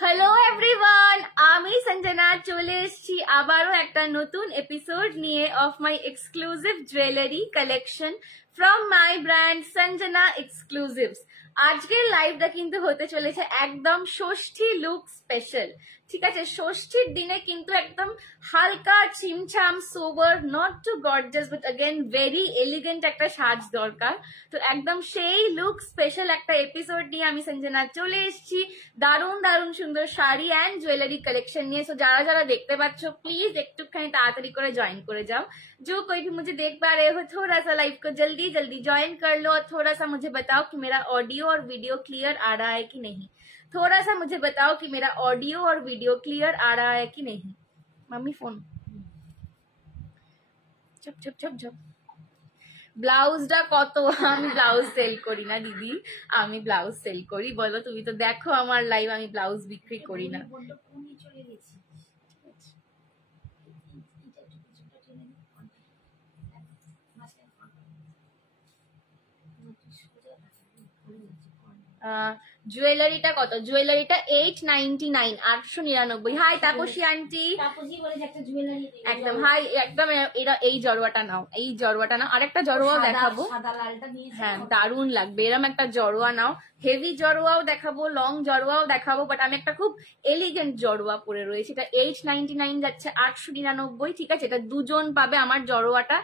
Hello everyone, আমি সঞ্জনা চলে এসেছি আবারও একটা নতুন এপিসোড নিয়ে of my exclusive jewellery collection from my brand Sanjana exclusives. আজকের লাইভটা কিন্তু হতে চলেছে একদম ষষ্ঠী লুক স্পেশাল। ঠিক আছে, ষষ্ঠীর দিনে কিন্তু একদম হালকা ছিমছাম sober, not too gorgeous but again very elegant একটা সাজ দরকার। তো একদম সেই লুক স্পেশাল একটা এপিসোড নিয়ে আমি সঞ্জনা চলে এসেছি দারুণ দারুণ সুন্দর শাড়ি অ্যান্ড জুয়েলারি कलेक्शन নিয়ে। सो যারা যারা দেখতে পাচ্ছ প্লিজ একটুখানি তাড়াতাড়ি করে ज्वाइन করে যাও। जो कोई भी मुझे देख पा रहे हो थोड़ा सा लाइव को जल्दी जल्दी ज्वाइन कर लो और थोड़ा सा मुझे बताओ कि मेरा ऑडियो और वीडियो क्लियर आ रहा है कि नहीं। थोड़ा सा मुझे बताओ कि मेरा ऑडियो और वीडियो क्लियर आ रहा है कि नहीं। मम्मी फोन चुप चुप चुप चुप। ব্লাউজটা কত? আমি ব্লাউজ সেল করি না দিদি, আমি ব্লাউজ সেল করি? বলো, তুমি তো দেখো আমার লাইভ, আমি ব্লাউজ বিক্রি করি না। জুয়েলারিটা কত? জুয়েলারিটা 899, 899। হাই তাপসী আন্টি, একদম হাই, একদম এই জড়োয়াটা নাও, এই জড়োয়াটা নাও। আরেকটা জড়োয়াও দেখাবো, হ্যাঁ দারুণ লাগবে। এরকম একটা জড়োয়া নাও, হেভি জড়োয়াও দেখাবো, লং জড়োয়াও দেখাবো, বাট আমি একটা খুব এলিগেন্ট জড়োয়া পরে রয়েছে। এটা 899 যাচ্ছে 899। ঠিক আছে, এটা দুজন পাবে। আমার জড়োয়াটা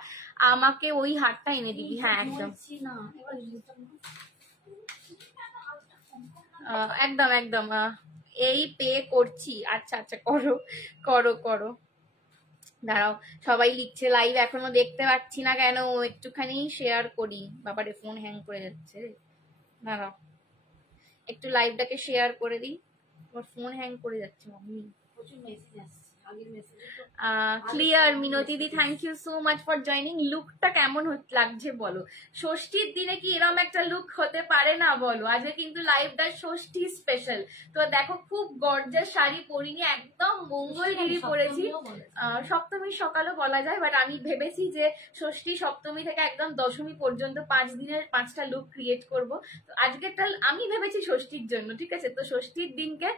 আমাকে ওই হারটা এনে দিবি। হ্যাঁ একদম একদম একদম এই পে করছি। আচ্ছা আচ্ছা, করো করো করো। দাঁড়াও, সবাই লিখছে লাইভ এখনো দেখতে পাচ্ছি না কেন, একটুখানি শেয়ার করি। বাবারে ফোন হ্যাং করে যাচ্ছে। দাঁড়াও একটু লাইভটাকে শেয়ার করে দিই, তোমার ফোন হ্যাং করে যাচ্ছে মাম্মি। প্রচুর মেসেজ আসছে। Clear Minati di, thank you so much for joining. লুকটা কেমন লাগছে বলো? ষষ্ঠীর দিনে কি এরকম একটা লুক হতে পারে না বলো? আজকে কিন্তু লাইভটা ষষ্ঠী স্পেশাল। তো দেখো খুব গর্জাস শাড়ি পরিনি, একদম মঙ্গলগিরি পরেছি। সপ্তমীর সকালও বলা যায়, বাট আমি ভেবেছি যে ষষ্ঠী সপ্তমী থেকে একদম দশমী পর্যন্ত 5 দিনের 5টা লুক ক্রিয়েট করব। তো আজকেরটা আমি ভেবেছি ষষ্ঠীর জন্য। ঠিক আছে, তো ষষ্ঠীর দিনকে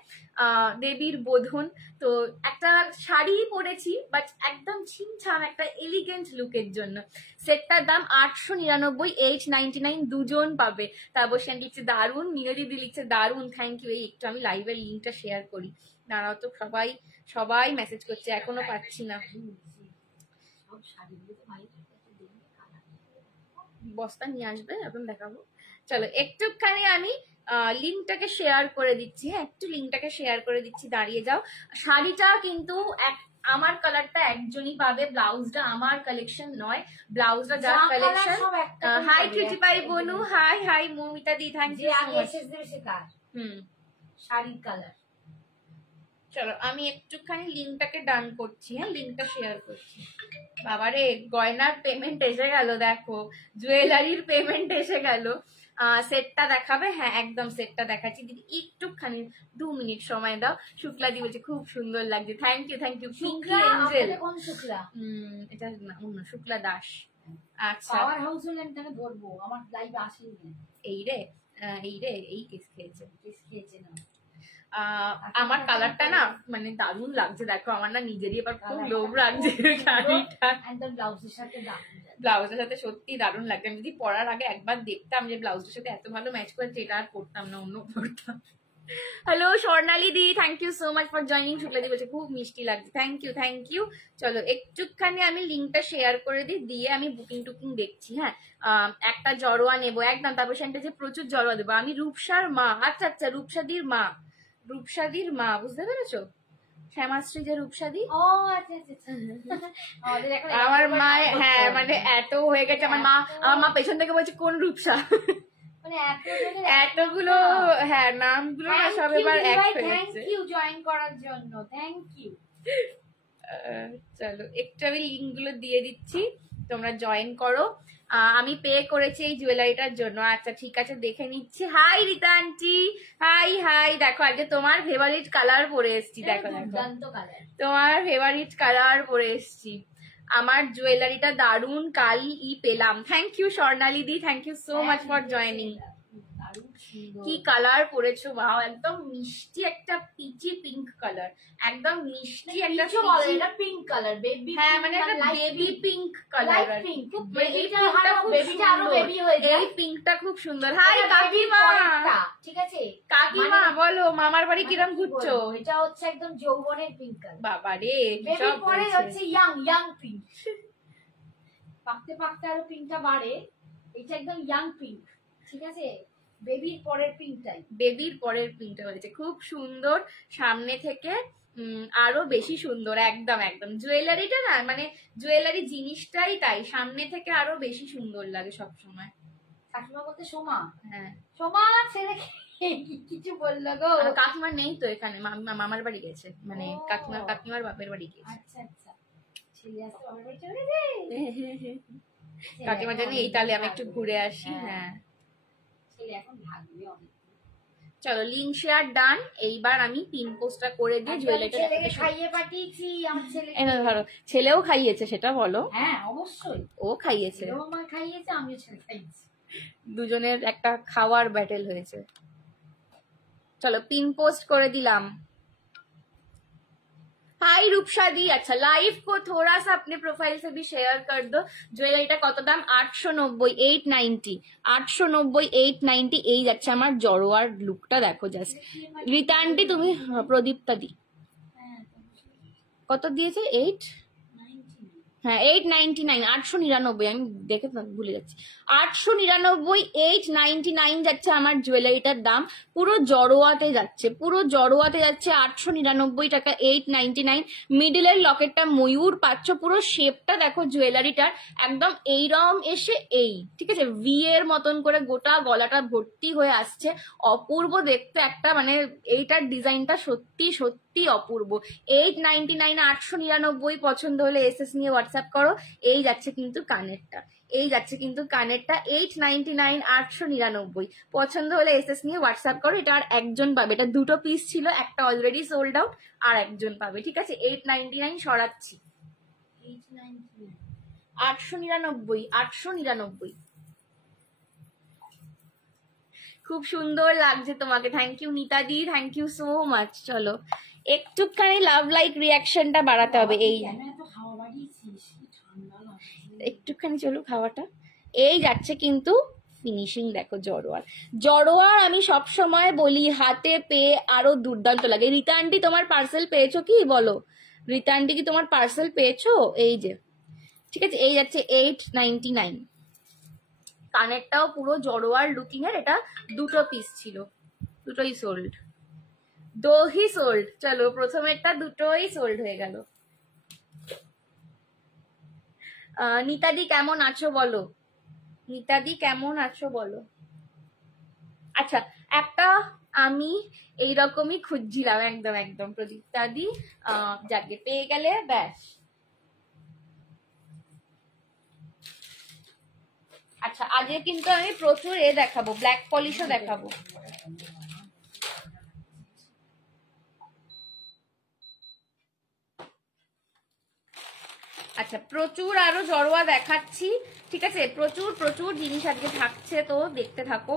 দেবীর বোধন, তো একটা শাড়ি পরেছি বাট একদম ছিমছাম একটা এলিগেন্ট লুকের জন্য। সেটটার দাম 899, 899 দুজন পাবে। তারপর সে লিখছে দারুন, মিনতি দি লিখছে দারুন, থ্যাংক ইউ। এই একটু আমি লাইভের লিঙ্কটা শেয়ার করি, দাঁড়াও তো। সবাই সবাই মেসেজ করছে, এখনো পাচ্ছি না। বস্তা নিয়ে আসবে, এখন দেখাবো। চলো একটুখানি আমি লিঙ্কটাকে শেয়ার করে দিচ্ছি। হ্যাঁ একটু লিঙ্কটাকে শেয়ার করে দিচ্ছি, দাঁড়িয়ে যাও। শাড়িটা কিন্তু আমার কালারটা একজনই পাবে, ব্লাউজটা আমার কালেকশন নয়, ব্লাউজটা যার কালেকশন। হাই কিউটি পাই বনু, hi hi Moumita di, thank you so much. শাড়ির কালার। চলো আমি একটুখানি লিঙ্কটাকে ডান করছি। হ্যাঁ লিঙ্কটা শেয়ার করছি। বাবারে গয়নার পেমেন্ট এসে গেল, দেখো জুয়েলারির পেমেন্ট এসে গেল। সেটটা দেখাবে? হ্যাঁ একদম সেটটা দেখাচ্ছি দিদি, একটুখানি 2 মিনিট সময় দাও। শুক্লা দি বলছে খুব সুন্দর লাগছে, thank you thank you. Pinky angel, কোন শুক্লা? এটা না অন্য শুক্লা দাস। আচ্ছা পাওয়ার হাউস হলে আমি তাকে ধরবো, আমার লাইভ আসেনি। এই রে এই কেস খেয়েছে না। আমার কালারটা না মানে দারুণ লাগছে, দেখো আমার না নিজেরই এবার খুব লোভ লাগছে শাড়িটা। ব্লাউজের সাথে সত্যি দারুণ লাগছে। আমি যদি পরার আগে একবার দেখতাম যে ব্লাউজের সাথে এত ভালো ম্যাচ করেছে, এটা আর করতাম না, অন্য করতাম। Hello Swarnali the, thank you so much for joining. Shukla দি বলছে খুব মিষ্টি লাগছে, থ্যাংক ইউ থ্যাংক ইউ। চলো একটুখানি আমি লিঙ্কটা শেয়ার করে দিই, দিয়ে আমি বুকিং টুকিং দেখছি। হ্যাঁ একটা জড়োয়া নেবো একদম, তারপর সেটা যে প্রচুর জড়োয়া দেবো। আমি রূপসার মা। আচ্ছা আচ্ছা, রূপসাদির মা, রূপসাদির মা, বুঝতে পেরেছো? শ্যামাশ্রী যে রূপসাদি, আমার মা। হ্যাঁ মানে এত হয়ে গেছে আমার মা পেছন থেকে বলছে কোন রূপসা, এতগুলো হ্যাঁ নামগুলো না সব এবার এক হয়ে গেছে। থ্যাংক ইউ জয়েন করার জন্য, থ্যাংক ইউ। চলো একটু আমি লিঙ্ক গুলো দিয়ে দিচ্ছি, তোমরা জয়েন করো। আমি পে করেছি এই জুয়েলারিটার জন্য। আচ্ছা ঠিক আছে, দেখে নিচ্ছি। Hi Rita aunty, hi hi. দেখো আজকে তোমার ফেভারিট কালার পরে এসছি, দেখো দেখো তোমার ফেভারিট কালার পরে এসছি। আমার জুয়েলারিটা দারুন কালই পেলাম। Thank you Swarnali the, thank you so much for joining. কি কালার পরেছো, বাহ একদম মিষ্টি একটা পিচি পিঙ্ক কালার, একদম মিষ্টি একটা এটা পিঙ্ক কালার, বেবি, হ্যাঁ মানে একটা বেবি পিঙ্ক কালার, পিঙ্ক, এই পিঙ্কটা খুব সুন্দর। হাই কাকিমা, ঠিক আছে কাকিমা বলো মামার বাড়ি কিরম ঘুরছো? এটা হচ্ছে একদম যৌবনের পিঙ্ক কালার। বাবা রে, বেবি পরে হচ্ছে ইয়াং পিঙ্ক, পাকতে পাকতে আরো পিঙ্কটা বাড়ে। এটা একদম ইয়াং পিঙ্ক, ঠিক আছে, বেবির পরের পিঙ্কটাই, বেবির পরের পিঙ্কটা হয়েছে খুব সুন্দর, সামনে থেকে আরো বেশি সুন্দর, একদম একদম জুয়েলারিটা না মানে জুয়েলারি জিনিসটাই তাই, সামনে থেকে আরো বেশি সুন্দর লাগে সব সময়। কাকিমা বলতে সোমা, হ্যাঁ সোমা ছেলে কিছু বললো গো? কাকিমা নেই তো এখানে, মামার বাড়ি গেছে, মানে কাকিমার বাপের বাড়ি গেছে। আচ্ছা আচ্ছা, ছেলে আসতে বাপের বাড়ি চলে গেছে। কাকিমা জানি এই তাহলে আমি একটু ঘুরে আসি। হ্যাঁ ছেলে এখন ভাগবে অনেক। চলো লিংক শেয়ার ডান, এইবার আমি পিন পোস্টটা করে দিয়ে জুয়েলারিটা খাইয়ে পাঠিয়েছি আমার ছেলে। ধরো ছেলেও খাইয়েছে সেটা বলো। হ্যাঁ অবশ্যই ও খাইয়েছে, ও মা খাইয়েছে, আমিও ছেলে খাইয়েছি, দুজনের একটা খাওয়ার ব্যাটেল হয়েছে। चलो पिन पोस्ट कर दिलाम। हाय रूपसा दी, अच्छा लाइव को थोड़ा सा अपने प्रोफाइल से भी शेयर कर दो। জুয়েলারিটা কত দাম? 890, 890, 890, 890 এই যাচ্ছে আমার জড়োয়ার লুকটা দেখো জাস্ট। রীতা আন্টি তুমি, প্রদীপ্তা দি কত দিয়েছে? 8, হ্যাঁ 899, 899, আমি দেখে ভুলে যাচ্ছি। 899, 899 যাচ্ছে আমার জুয়েলারিটার দাম। পুরো জড়োয়াতে যাচ্ছে, পুরো জড়োয়াতে যাচ্ছে 899 টাকা, 899। মিডিলের লকেটটা ময়ূর পাচ্ছ, পুরো শেপটা দেখো জুয়েলারিটার একদম এইরকম এসে এই, ঠিক আছে, ভি এর মতন করে গোটা গলাটা ভর্তি হয়ে আসছে, অপূর্ব দেখতে একটা, মানে এইটার ডিজাইনটা সত্যি সত্যি অপূর্ব। 899, 899 পছন্দ হলে এসএস নিয়ে হোয়াটসঅ্যাপ করো। এই যাচ্ছে কিন্তু কানেরটা, এই যাচ্ছে কিন্তু কানেরটা 899, 899 পছন্দ হলে এসএস নিয়ে হোয়াটসঅ্যাপ করো। এটা আর একজন পাবে, এটা দুটো পিস ছিল, একটা অলরেডি সোল্ড আউট, আর একজন পাবে, ঠিক আছে। 899 সরাচ্ছি, 899, 899। খুব সুন্দর লাগছে তোমাকে, thank you Nita di, thank you so much. চলো একটুখানি লাভ লাইক রিয়াকশনটা বাড়াতে হবে, এই একটুখানি চলো খাওয়াটা। এই যাচ্ছে কিন্তু ফিনিশিং দেখো জড়োয়ার, জড়োয়ার আমি সব সময় বলি হাতে পেয়ে আরো দুর্দান্ত লাগে। রীতা আন্টি তোমার পার্সেল পেয়েছো কি বলো? রীতা আন্টি কি তোমার পার্সেল পেয়েছো? এই যে, ঠিক আছে, এই যাচ্ছে 899। কানেরটাও পুরো জড়োয়ার লুকিং এর, এটা দুটো পিস ছিল, দুটোই সোল্ড, দোহি সোল্ড। চলো প্রথমেরটা দুটোই সোল্ড হয়ে গেল। নিতাদি কেমন আছো বলো, নিতাদি কেমন আছো বলো। আচ্ছা একটা আমি এইরকমই খুঁজছিলাম, একদম একদম প্রদীপ্তাদি, যাকে পেয়ে গেলে ব্যাস। আচ্ছা আজকে কিন্তু আমি প্রচুর এ দেখাবো, ব্ল্যাক পলিশও দেখাবো। আচ্ছা প্রচুর আরো জড়োয়া দেখাচ্ছি, ঠিক আছে, প্রচুর প্রচুর জিনিস আজকে থাকছে, তো দেখতে থাকো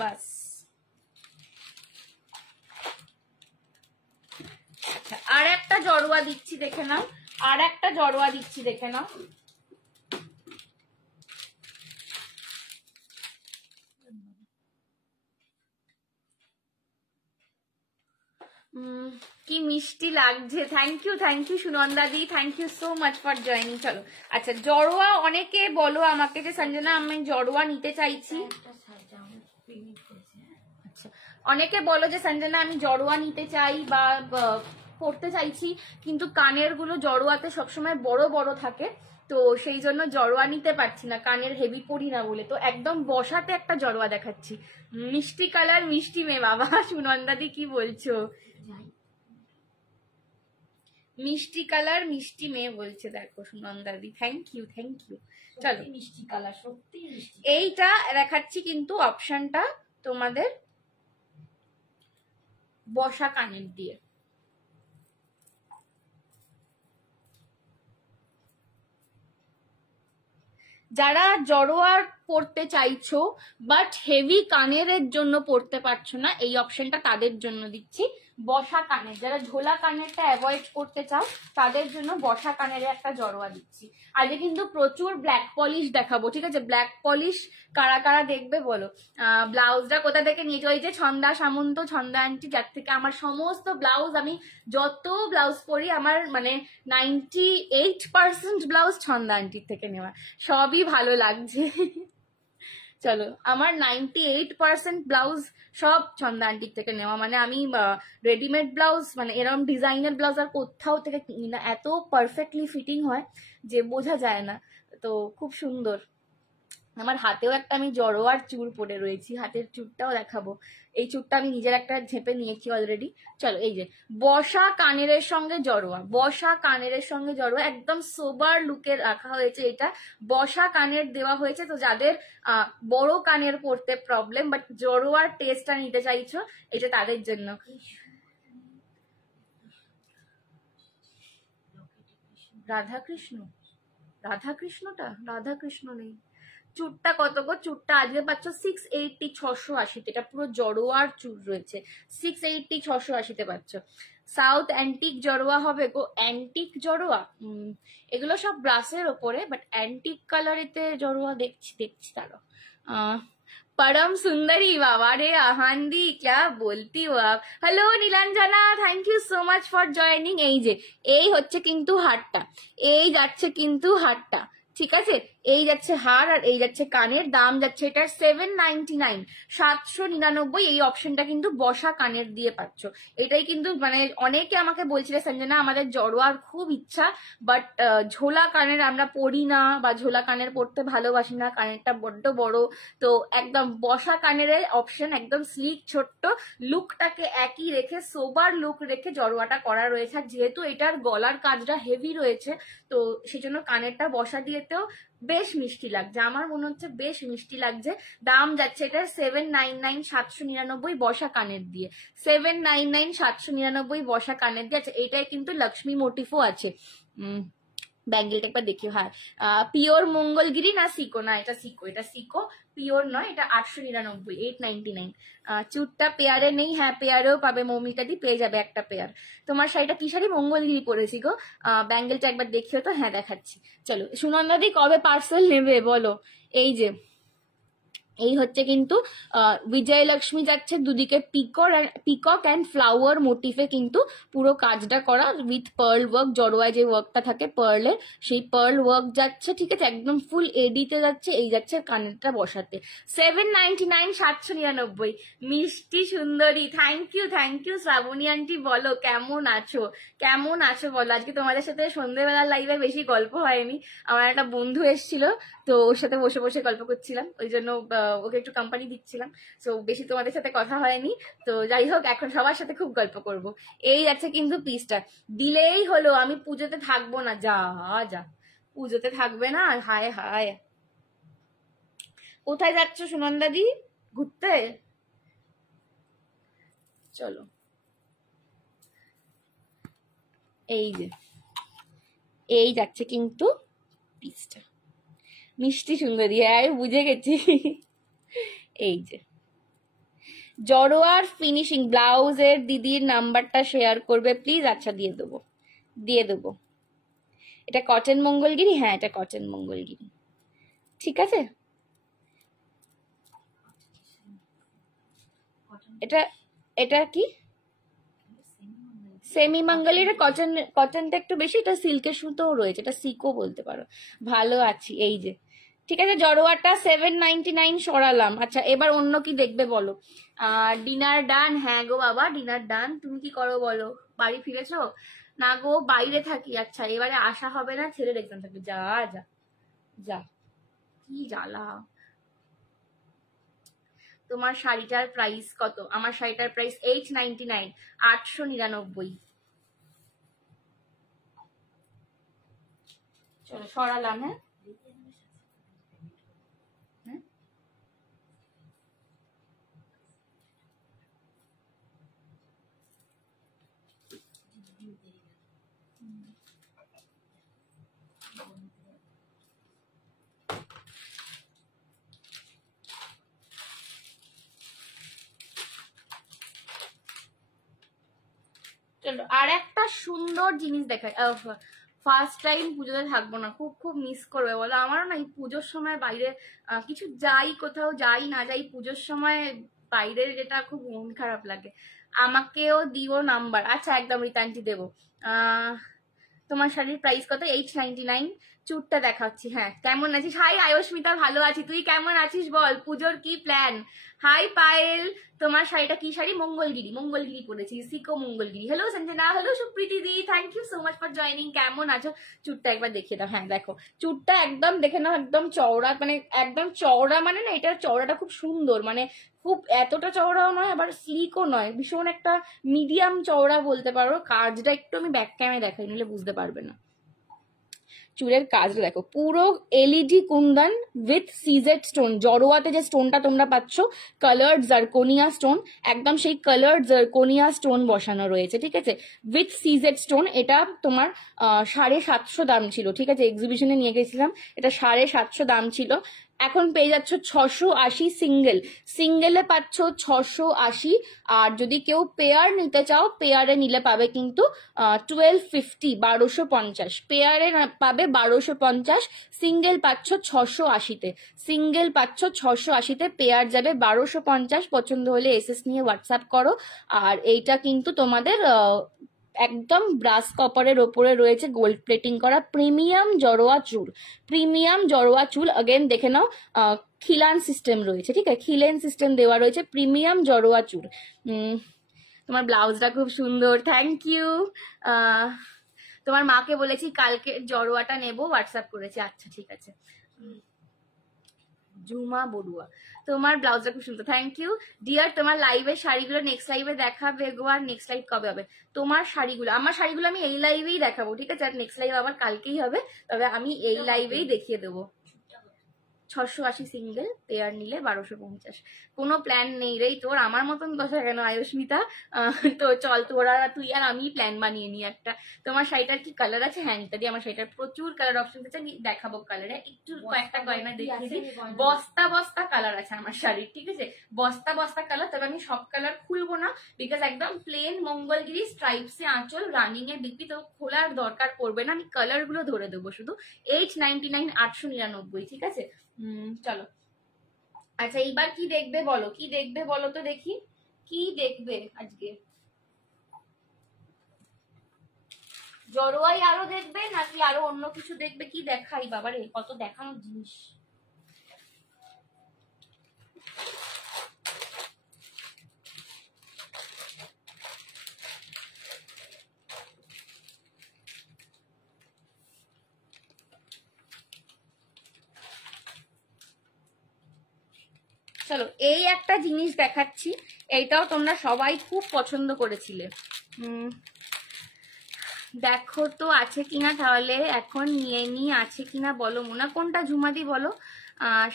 বাস। আচ্ছা আর একটা জড়োয়া দিচ্ছি দেখে নাও, আর একটা জড়োয়া দিচ্ছি দেখে নাও। কি মিষ্টি লাগছে, thank you Sunanda di, thank you so much for joining. চলো আচ্ছা জড়োয়া অনেকে বলো আমাকে যে সঞ্জনা আমি জড়োয়া নিতে চাইছি, আচ্ছা অনেকে বলো যে সঞ্জনা আমি জড়োয়া নিতে চাই বা পড়তে চাইছি, কিন্তু কানের গুলো জড়োয়াতে সবসময় বড় বড় থাকে, তো সেই জন্য জড়োয়া নিতে পারছি না, কানের হেভি পরি না বলে। তো একদম বসাতে একটা জড়োয়া দেখাচ্ছি, মিষ্টি কালার মিষ্টি মেয়ে। বাবা সুনন্দা দি কি বলছো? মিষ্টি কালার মিষ্টি মেয়ে বলছে, দেখো সুনন্দা দি, থ্যাংক ইউ। চলো মিষ্টি কালার সত্যি মিষ্টি। এইটা দেখাচ্ছি কিন্তু অপশনটা তোমাদের বসা কানের দিয়ে। যারা জড়োয়ার পড়তে চাইছো বাট হেভি কানের জন্য পড়তে পারছো না, এই অপশনটা তাদের জন্য দিচ্ছি। বসা কানের, যারা ঝোলা কানেরটা অ্যাভয়েড করতে চাও তাদের জন্য বসা কানের একটা জড়োয়া দিচ্ছি। আজকে কিন্তু প্রচুর ব্ল্যাক পলিশ দেখাবো, ঠিক আছে? ব্ল্যাক পলিশ কারা কারা দেখবে বলো। ব্লাউজটা কোথা থেকে নিয়েছি? ওই যে ছন্দা সামন্ত, ছন্দা আন্টি, যার থেকে আমার সমস্ত ব্লাউজ, আমি যত ব্লাউজ পরি আমার মানে 98% ব্লাউজ ছন্দা আন্টির থেকে নেওয়া, সবই ভালো লাগছে। চলো, আমার 98% ব্লাউজ সব ছন্দা আন্টির থেকে নেওয়া, মানে আমি রেডিমেড ব্লাউজ মানে এরকম ডিজাইনের ব্লাউজ আর কোথাও থেকে কিনি না, এত পারফেক্টলি ফিটিং হয় যে বোঝা যায় না। তো খুব সুন্দর। আমার হাতেও একটা আমি জড়োয়ার চূড় পরে রয়েছি, হাতের চূড়টাও দেখাবো। এই চূড়টা আমি নিজের একটা ঝেপে নিয়েছি অলরেডি। চলো, এই যে বসা কানের সঙ্গে জড়োয়া, বসা কানের সঙ্গে জড়োয়া, একদম সোবার লুকে রাখা হয়েছে। এটা বসা কানের দেওয়া হয়েছে, তো যাদের বড় কানের পড়তে প্রবলেম বাট জড়োয়ার টেস্টটা নিতে চাইছো, এটা তাদের জন্য। রাধাকৃষ্ণ, রাধাকৃষ্ণটা, রাধাকৃষ্ণ নেই। চুরটা কত গো? চুরটা আজকে পাচ্ছ 680, 680, এটা পুরো জড়োয়ার চুর রয়েছে, 680, 680 পাচ্ছ। সাউথ অ্যান্টিক জড়োয়া হবে গো, অ্যান্টিক জড়োয়া, এগুলো সব ব্রাসের ওপরে, বাট অ্যান্টিক কালারেতে জড়োয়া দেখছি তারও। परम सुंदरी, बाबा रे आहांदी, क्या बोलती हो आप। Hello Nilanjana, thank you so much for joining. এই যে এই হচ্ছে কিন্তু হারটা, এই যাচ্ছে কিন্তু হারটা, ঠিক আছে? এই যাচ্ছে হার আর এই যাচ্ছে কানের। দাম যাচ্ছে এটার 799, 799। এই অপশনটা কিন্তু বসা কানের দিয়ে পাচ্ছ। এটাই কিন্তু মানে অনেকে আমাকে বলছিল সঞ্জনা আমাদের জড়োয়ার খুব ইচ্ছা, বাট ঝোলা কানের আমরা পরি না বা ঝোলা কানের পরতে ভালোবাসি না, কানেরটা বড্ড বড়। তো একদম বসা কানের অপশন, একদম স্লিক ছোট্ট, লুকটাকে একই রেখে সোবার লুক রেখে জড়োয়াটা করা রয়েছে। যেহেতু এটার গলার কাজটা হেভি রয়েছে, তো সেজন্য কানেরটা বসা দিয়েতেও বেশ মিষ্টি লাগছে, আমার মনে হচ্ছে বেশ মিষ্টি লাগছে। দাম যাচ্ছে এটার 799, 799 বসা কানের দিয়ে, 799, 799 বসা কানের দিয়ে। আচ্ছা, এটাই কিন্তু লক্ষ্মী মোটিফও আছে। ব্যাঙ্গেলটা একবার দেখিও। হ্যাঁ, পিওর মঙ্গলগিরি না সিকো? না, এটা সিকো, এটা সিকো, পিওর নয়, এটা 899, 899। চুটটা পেয়ারে নেই, হ্যাঁ পেয়ারেও পাবে, মৌমিতা দি পেয়ে যাবে একটা পেয়ার। তোমার শাড়িটা কি শাড়ি? মঙ্গলগিরি পরেছি গো। ব্যাঙ্গেলটা একবার দেখিও তো। হ্যাঁ দেখাচ্ছি। চলো, সুনন্দা দি কবে পার্সেল নেবে বলো। এই যে এই হচ্ছে কিন্তু বিজয়লক্ষ্মী যাচ্ছে, দুদিকে পিকক অ্যান্ড ফ্লাওয়ার মোটিফে কিন্তু পুরো কাজটা করা, উইথ পার্ল ওয়ার্ক, জড়োয়ায় যে ওয়ার্কটা থাকে পার্লের, সেই পার্ল ওয়ার্ক যাচ্ছে, ঠিক আছে? একদম ফুল এডিতে যাচ্ছে। এই যাচ্ছে কানেরটা বসাতে, 799, 799। মিষ্টি সুন্দরী, thank you, thank you. Srabani aunty বলো কেমন আছো, কেমন আছো বলো। আজকে তোমাদের সাথে সন্ধ্যেবেলার লাইভে বেশি গল্প হয়নি, আমার একটা বন্ধু এসেছিল, তো ওর সাথে বসে বসে গল্প করছিলাম, ওই জন্য ওকে একটু কোম্পানি দিচ্ছিলাম, সো বেশি তোমাদের সাথে কথা হয়নি। তো যাই হোক, এখন সবার সাথে খুব গল্প করব। এই আছে কিন্তু পিসটা, দিলেই হলো। আমি পুজোতে থাকবো না, যা যা, পুজোতে থাকবে না? হায় হায়। কোথায় যাচ্ছ সুনন্দা দি? ঘুরতে? চলো, এই যে এই যাচ্ছে কিন্তু পিসটা, মিষ্টি সুন্দরী, হ্যাঁ বুঝে গেছি। এই যে জড়োয়ার ফিনিশিং ব্লাউজের দিদির নাম্বারটা শেয়ার করবে প্লিজ। আচ্ছা, দিয়ে দেবো, দিয়ে দেবো। এটা কটন মঙ্গলগিরি, হ্যাঁ এটা কটন মঙ্গলগিরি, ঠিক আছে? এটা এটা কি সেমি মঙ্গলি, এটা কটন, কটনটা একটু বেশি, এটা সিল্কের সুতোও রয়েছে, এটা সিকো বলতে পারো। ভালো আছি। এই যে ঠিক আছে, জড়োয়াটা 799 সরালাম। আচ্ছা, এবার অন্য কি দেখবে বলো। ডিনার ডান? হ্যাঁ গো বাবা, ডিনার ডান। তুমি কি করো বলো? বাড়ি ফিরেছো? না গো, বাইরে থাকি। আচ্ছা, এবারে আসা হবে না, ছেলের এক্সাম থাকবে। যা যা যা, কি জ্বালা। তোমার শাড়িটার প্রাইস কত? আমার শাড়িটার প্রাইস 899, 899। চলো সরালাম। হ্যাঁ, চলো আর একটা সুন্দর জিনিস দেখাই। ফার্স্ট টাইম পুজোতে থাকবো না, খুব খুব মিস করবে বলো। আমারও না এই পুজোর সময় বাইরে কিছু যাই, কোথাও যাই না যাই, পুজোর সময় বাইরে যেটা খুব মন খারাপ লাগে। আমাকেও দিও নাম্বার। আচ্ছা একদম রিতান্টি দেবো। তোমার শাড়ির প্রাইস কত? 899। চুটটা দেখাচ্ছি। হ্যাঁ কেমন আছিস? হাই আয়ুষ্মিতা, ভালো আছি, তুই কেমন আছিস বল? পুজোর কি প্ল্যান? হাই পায়েল, তোমার শাড়িটা কি শাড়ি? মঙ্গলগিরি, মঙ্গলগিরি পরেছি, সিকো মঙ্গলগিরি। হ্যালো সঞ্জনা, হ্যালো সুপ্রীতি দি, thank you so much for joining. কেমন আছো? চুটটা একবার দেখিয়ে দাও। হ্যাঁ দেখো চুটটা একদম দেখে নাও, একদম চওড়া, মানে একদম চওড়া, মানে না এটার চওড়াটা খুব সুন্দর, মানে খুব এতটা চওড়াও নয় আবার স্লিকও নয়, ভীষণ একটা মিডিয়াম চওড়া বলতে পারো। কাজটা একটু আমি ব্যাক ক্যামে দেখাই, নিলে বুঝতে পারবে না। চুলের কাজটা দেখো, পুরো LED kundan with CZ stone. জড়োয়াতে যে স্টোনটা তোমরা পাচ্ছ কালার্ড জারকোনিয়া স্টোন, একদম সেই কালার্ড জারকোনিয়া স্টোন বসানো রয়েছে, ঠিক আছে, উইথ সিজেড স্টোন। এটা তোমার 750 দাম ছিল, ঠিক আছে, এক্সিবিশনে নিয়ে গেছিলাম, এটা 750 দাম ছিল। এখন পেয়ে যাচ্ছ 680 সিঙ্গেল, সিঙ্গেলে পাচ্ছ 680। আর যদি কেউ পেয়ার নিতে চাও, পেয়ারে নিলে পাবে কিন্তু 1250, 1250। পেয়ারে পাবে 1250, সিঙ্গেল পাচ্ছ 680-তে, সিঙ্গেল পাচ্ছ 680-তে, পেয়ার যাবে 1250। পছন্দ হলে এসএস নিয়ে হোয়াটসঅ্যাপ করো। আর এইটা কিন্তু তোমাদের একদম ব্রাস কপারের ওপরে রয়েছে গোল্ড প্লেটিং করা প্রিমিয়াম জড়োয়া চুল, প্রিমিয়াম জড়োয়া চুল। अगेन দেখে নাও, খিলান সিস্টেম রয়েছে, ঠিক আছে, খিলেন সিস্টেম দেওয়া রয়েছে, প্রিমিয়াম জড়োয়া চুল। তোমার ব্লাউজটা খুব সুন্দর, থ্যাংক ইউ। তোমার মাকে বলেছি কালকে জড়োয়াটা নেবো, হোয়াটসঅ্যাপ করেছে। আচ্ছা ঠিক আছে। জুমা বড়ুয়া, তোমার ব্লাউজটা খুব সুন্দর, থ্যাংক ইউ ডিয়ার। তোমার লাইভের শাড়িগুলো নেক্সট লাইভে দেখাবে গো। আর নেক্সট লাইভ কবে হবে? তোমার শাড়িগুলো, আমার শাড়িগুলো আমি এই লাইভেই দেখাবো, ঠিক আছে, আর নেক্সট লাইভ আবার কালকেই হবে, তবে আমি এই লাইভেই দেখিয়ে দেবো। 680 সিঙ্গেল, পেয়ার নিলে 1250। কোনো প্ল্যান নেই রে তোর, আমার মতন দশা কেন আয়ুষ্মিতা। তো চল তোরা, তুই আর আমি প্ল্যান বানিয়ে নি একটা। তোমার শাড়িটার কি কালার আছে? হ্যাঁ নিতা দি, আমার শাড়িটার প্রচুর কালার অপশন আছে, আমি দেখাবো কালারে, একটু কয়েকটা গয়না দেখিয়ে দিই। বস্তা বস্তা কালার আছে আমার শাড়ির, ঠিক আছে, বস্তা বস্তা কালার। তবে আমি সব কালার খুলবো না, বিকজ একদম প্লেন মঙ্গলগিরি স্ট্রাইপসে আঁচল, রানিং এ বিপি, তো খোলার দরকার পড়বে না, আমি কালার গুলো ধরে দেবো শুধু। 899, 899, ঠিক আছে। চলো আচ্ছা এইবার কি দেখবে বলো, কি দেখবে বলো তো দেখি, কি দেখবে আজকে? জড়োয়াই আরো দেখবে নাকি আরো অন্য কিছু দেখবে? কি দেখাই বাবারে, কত দেখানোর জিনিস। চলো এই একটা জিনিস দেখাচ্ছি, এইটাও তোমরা সবাই খুব পছন্দ করেছিলে। দেখো তো আছে কিনা, তাহলে এখন নিয়ে নি, আছে কিনা বলো মোনা। কোনটা ঝুমাদি বলো?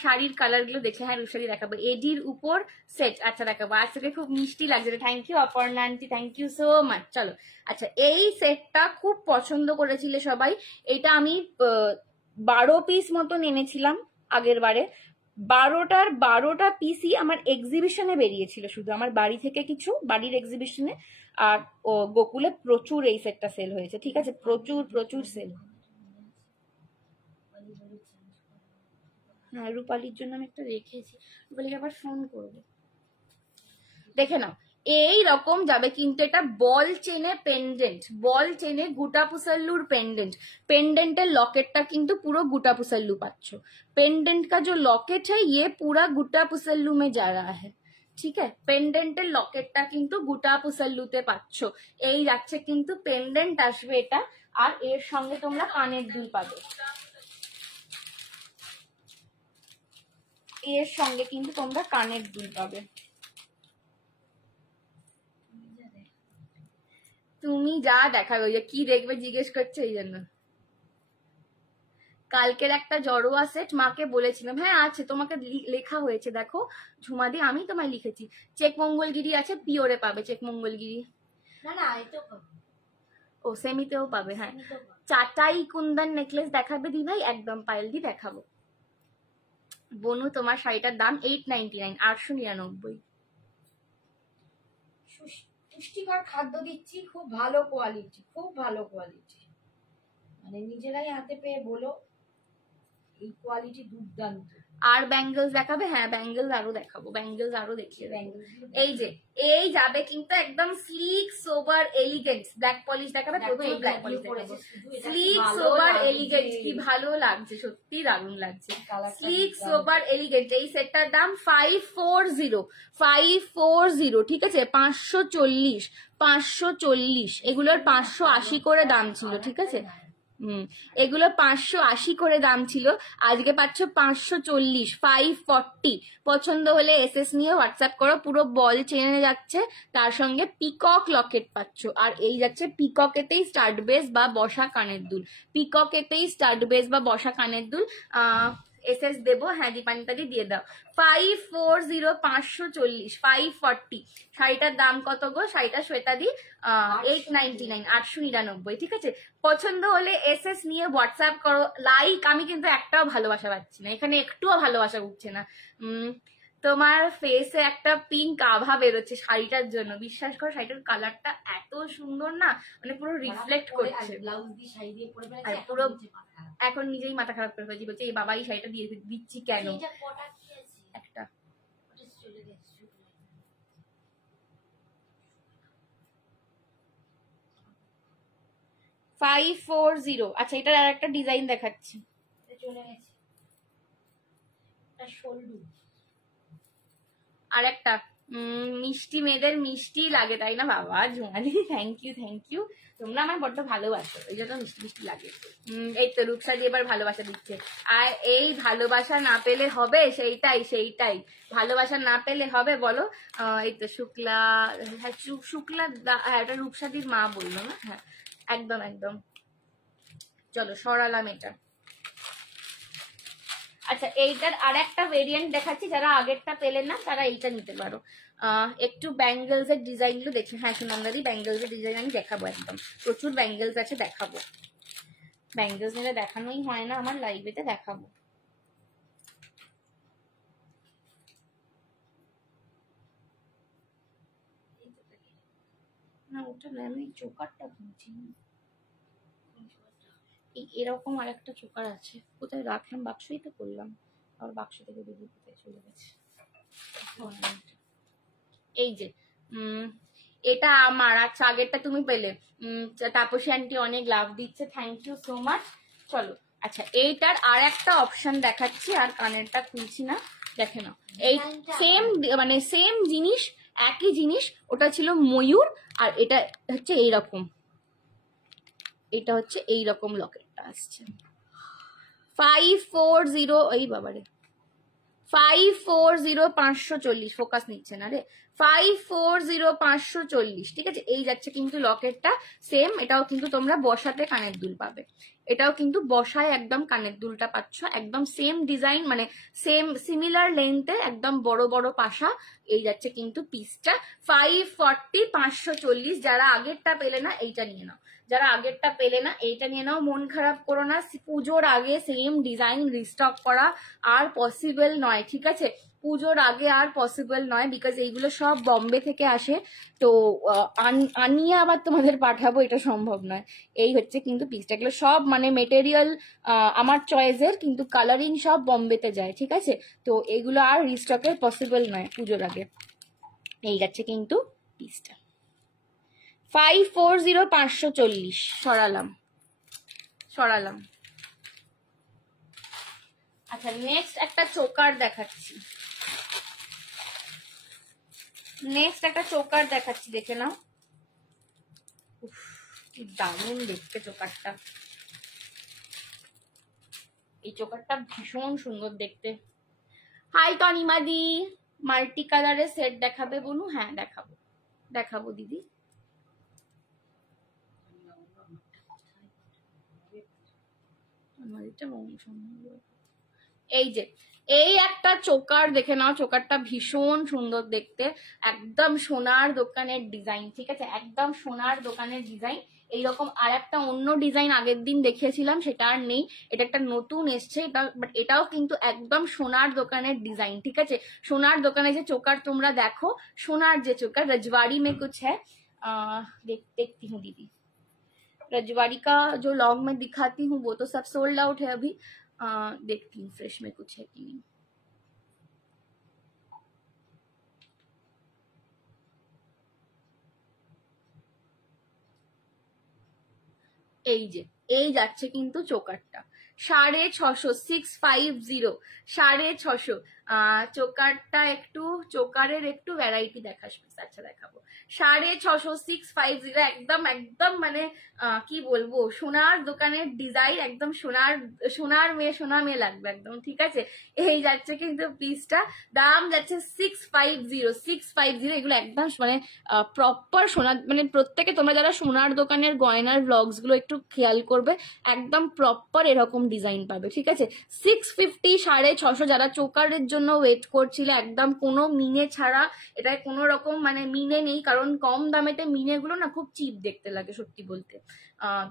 শাড়ির কালার গুলো দেখে, হ্যাঁ রুশারি দেখাবো, এডির উপর সেট। আচ্ছা দেখাবো, আজকে খুব মিষ্টি লাগছে, thank you Aparna aunty, thank you so much. চলো আচ্ছা, এই সেটটা খুব পছন্দ করেছিলে সবাই, এটা আমি 12 পিস মতন এনেছিলাম আগের বারে। 12টা পিসই আমার এক্সিবিশনে বেরিয়েছিল, শুধু আমার বাড়ি থেকে কিছু, বাড়ির এক্সিবিশনে। আর গোকুলে প্রচুর এই সেটটা সেল হয়েছে, ঠিক আছে, প্রচুর প্রচুর সেল। হ্যাঁ রূপালির জন্য আমি একটা রেখেছি, রূপালিকে আবার ফোন করবো। দেখে নাও এই রকম যাবে কিন্তু, এটা বল চেনে পেন্ডেন্ট, বল চেনে গুটা পুসাল্লুর পেন্ডেন্ট। पेंडेंटेर लॉकेटটা কিন্তু পুরো গুটা পুসাল্লু পাচ্ছ। पेंडेंट का जो लॉकेट है ये पूरा गुटा पुसल्लू में जा रहा है, ঠিক আছে। পেন্ডেন্টের লকেটটা কিন্তু গুটা পুসাল্লুতে পাচ্ছ। এই যাচ্ছে কিন্তু পেন্ডেন্ট আসবে এটা, আর এর সঙ্গে তোমরা কানের দুল পাবে, এর সঙ্গে কিন্তু তোমরা কানের দুল পাবে। তুমি যা দেখাবে, ওই যে কি দেখবে জিজ্ঞেস করছে এই জন্য। কালকের একটা জড়োয়া সেট মাকে বলেছিলাম, হ্যাঁ আছে, তোমাকে লেখা হয়েছে দেখো ঝুমাদি, আমি তোমায় লিখেছি। চেক মঙ্গলগিরি আছে, পিওরে পাবে চেক মঙ্গলগিরি। না না এতো ও সেমিতেও পাবে, হ্যাঁ। চাটাই কুন্দন নেকলেস দেখাবে দি ভাই, একদম পায়েল দি দেখাবো। বনু তোমার শাড়িটার দাম 899, 899। পুষ্টিকর খাদ্য দিচ্ছি, খুব ভালো কোয়ালিটি, খুব ভালো কোয়ালিটি, মানে নিজেরাই হাতে পেয়ে বলো এই কোয়ালিটি দুর্দান্ত। আর ব্যাঙ্গেলস দেখাবে? হ্যাঁ ব্যাঙ্গেলস আরো দেখাবো, ব্যাঙ্গেলস আরো দেখিয়ে দেবো। এই যে এই যাবে কিন্তু একদম স্লিক সোবার এলিগেন্ট ব্ল্যাক পলিশ দেখাবে, প্রথমে ব্ল্যাক পলিশ দেখাবো। স্লিক সোবার এলিগেন্ট, কি ভালো লাগছে, সত্যি দারুণ লাগছে। স্লিক সোবার এলিগেন্ট, এই সেটটার দাম 540, ঠিক আছে, 540, এগুলোর 580 করে দাম ছিল, ঠিক আছে। এগুলো 580 করে দাম ছিল, আজকে পাচ্ছ 540, 540। পছন্দ হলে এসএস নিয়ে হোয়াটসঅ্যাপ করো। পুরো বল চেনে যাচ্ছে, তার সঙ্গে পিকক লকেট পাচ্ছ। আর এই যাচ্ছে পিককেতেই স্টাড বেস বা বসা কানের দুল, পিককেতেই স্টাড বেস বা বসা কানের দুল। এসএস দেবো, হ্যাঁ দীপানিতাদি দিয়ে দাও। 540, 540, 540। শাড়িটার দাম কত গো? শাড়িটা শ্বেতাদি 899, 899, ঠিক আছে। পছন্দ হলে এসএস নিয়ে হোয়াটসঅ্যাপ করো। লাইক, আমি কিন্তু একটাও ভালোবাসা পাচ্ছি না এখানে, একটুও ভালোবাসা উঠছে না। তোমার ফেসে একটা পিঙ্ক আভা বেরোচ্ছে শাড়িটার জন্য, বিশ্বাস করো শাড়িটার কালারটা এত সুন্দর না, মানে পুরো রিফ্লেক্ট করছে। ব্লাউজ দিয়ে শাড়ি দিয়ে পরে ফেলেছে, আর পুরো এখন নিজেই মাথা খারাপ করে ফেলছি, বলছে এই বাবা এই শাড়িটা দিয়ে দিচ্ছি কেন। একটা 540, আচ্ছা এটার আর একটা ডিজাইন দেখাচ্ছি, চলে গেছে শোল্ডু। আর একটা মিষ্টি, মেয়েদের মিষ্টি লাগে তাই না বাবা? ঝুমালি থ্যাংক ইউ, তোমরা আমার বড্ড ভালোবাসো, ওই জন্য মিষ্টি মিষ্টি লাগে। এই তো রূপসাদি এবার ভালোবাসা দিচ্ছে। আর এই ভালোবাসা না পেলে হবে, সেইটাই ভালোবাসা না পেলে হবে বলো। এই তো শুক্লা, হ্যাঁ শুক্লা, হ্যাঁ এটা রূপসাদির মা বললো না? হ্যাঁ একদম। চলো সরালাম এটা। আচ্ছা এইটার আর একটা ভেরিয়েন্ট দেখাচ্ছি, যারা আগেরটা পেলে না তারা এইটা নিতে পারো। একটু ব্যাঙ্গেলস এর ডিজাইন গুলো দেখি। হ্যাঁ সুনন্দাদি ব্যাঙ্গেলস এর ডিজাইন আমি দেখাবো, একদম প্রচুর ব্যাঙ্গেলস আছে, দেখাবো। ব্যাঙ্গেলস নিলে দেখানোই হয় না আমার, লাইভেতে দেখাবো। না ওটা না, আমি চোকারটা কিনছি। এরকম আর একটা চোকার আছে, কোথায় রাখলাম? বাক্সই তো করলাম, আর বাক্স থেকে বেরিয়ে কোথায় চলে গেছে। এই যে এটা আমার, আচ্ছা আগেরটা তুমি পেলে। তাপসী আন্টি অনেক লাভ দিচ্ছে, থ্যাংক ইউ সো মাচ। চলো আচ্ছা এইটার আর একটা অপশন দেখাচ্ছি, আর কানেরটা খুলছি না, দেখে নাও। এই সেম মানে সেম জিনিস, একই জিনিস, ওটা ছিল ময়ূর, আর এটা হচ্ছে এইরকম, এটা হচ্ছে এইরকম লকেটটা আসছে। 540, এই বাবারে 540, 540, ফোকাস নিচ্ছে না রে। 540, 540, ঠিক আছে। এই যাচ্ছে কিন্তু লকেটটা সেম, এটাও কিন্তু তোমরা বসাতে কানের দুল পাবে, এটাও কিন্তু বসায় একদম কানের দুলটা পাচ্ছ, একদম সেম ডিজাইন, মানে সেম সিমিলার লেন্থে, একদম বড় বড় পাশা। এই যাচ্ছে কিন্তু পিসটা 540, 540। যারা আগেরটা পেলে না এইটা নিয়ে নাও, যারা আগেরটা পেলে না এইটা নিয়ে নাও, মন খারাপ করো না। পুজোর আগে সেম ডিজাইন রিস্টক করা আর পসিবল নয়, ঠিক আছে। পুজোর আগে আর পসিবল নয়, বিকজ এইগুলো সব বম্বে থেকে আসে, তো আনিয়ে আবার তোমাদের পাঠাবো এটা সম্ভব নয়। এই হচ্ছে কিন্তু পিসটা, এগুলো সব মানে মেটেরিয়াল আমার চয়েসের, কিন্তু কালারিং সব বম্বেতে যায়, ঠিক আছে। তো এগুলো আর রিস্টকের পসিবল নয় পুজোর আগে। এই যাচ্ছে কিন্তু পিসটা 540, 540। সরালাম। আচ্ছা নেক্সট একটা চোকার দেখাচ্ছি, দেখে নাও। কি দারুণ দেখতে চোকারটা, এই চোকারটা ভীষণ সুন্দর দেখতে। হাই তনিমাদি, মাল্টি কালারের সেট দেখাবে বলু? হ্যাঁ দেখাবো দিদি। এই যে এই একটা চোকার দেখে নাও, চোকারটা ভীষণ সুন্দর দেখতে, একদম সোনার দোকানের ডিজাইন, ঠিক আছে, একদম সোনার দোকানের ডিজাইন। এইরকম আর একটা অন্য ডিজাইন আগের দিন দেখিয়েছিলাম, সেটা আর নেই, এটা একটা নতুন এসছে, বাট এটাও কিন্তু একদম সোনার দোকানের ডিজাইন, ঠিক আছে। সোনার দোকানে যে চোকার তোমরা দেখো, সোনার যে চোকার রজবাড়ি মে কুছ হ্যায়, देखती हूँ दीदी। रजवाड़ी का जो लॉन्ग में दिखाती हूँ वो तो सब सोल्ड आउट है अभी। देखती हूँ फ्रेश में कुछ है कि नहीं। এই যাচ্ছে কিন্তু চোকারটা 650, 650, 650। চোকারটা একটু, চোকারের একটু ভ্যারাইটি দেখাস। আচ্ছা দেখাবো। 650, 650 একদম একদম মানে কি বলবো, সোনার দোকানের ডিজাইন, একদম সোনার মেয়ে লাগবে একদম, ঠিক আছে। এই যাচ্ছে কিন্তু পিসটা, দাম যাচ্ছে 650, 650। এগুলো একদম মানে প্রপার সোনার, মানে প্রত্যেকে তোমরা যারা সোনার দোকানের গয়নার ব্লগস গুলো একটু খেয়াল করবে, একদম প্রপার এরকম ডিজাইন পাবে, ঠিক আছে। 650, 650 যারা চোকারের জন্য ওয়েট করছিলে, একদম কোনো মিনে ছাড়া, এটায় কোনো রকম মানে মিনে নেই, কারণ কম দামেতে মিনে গুলো না খুব চিপ দেখতে লাগে সত্যি বলতে।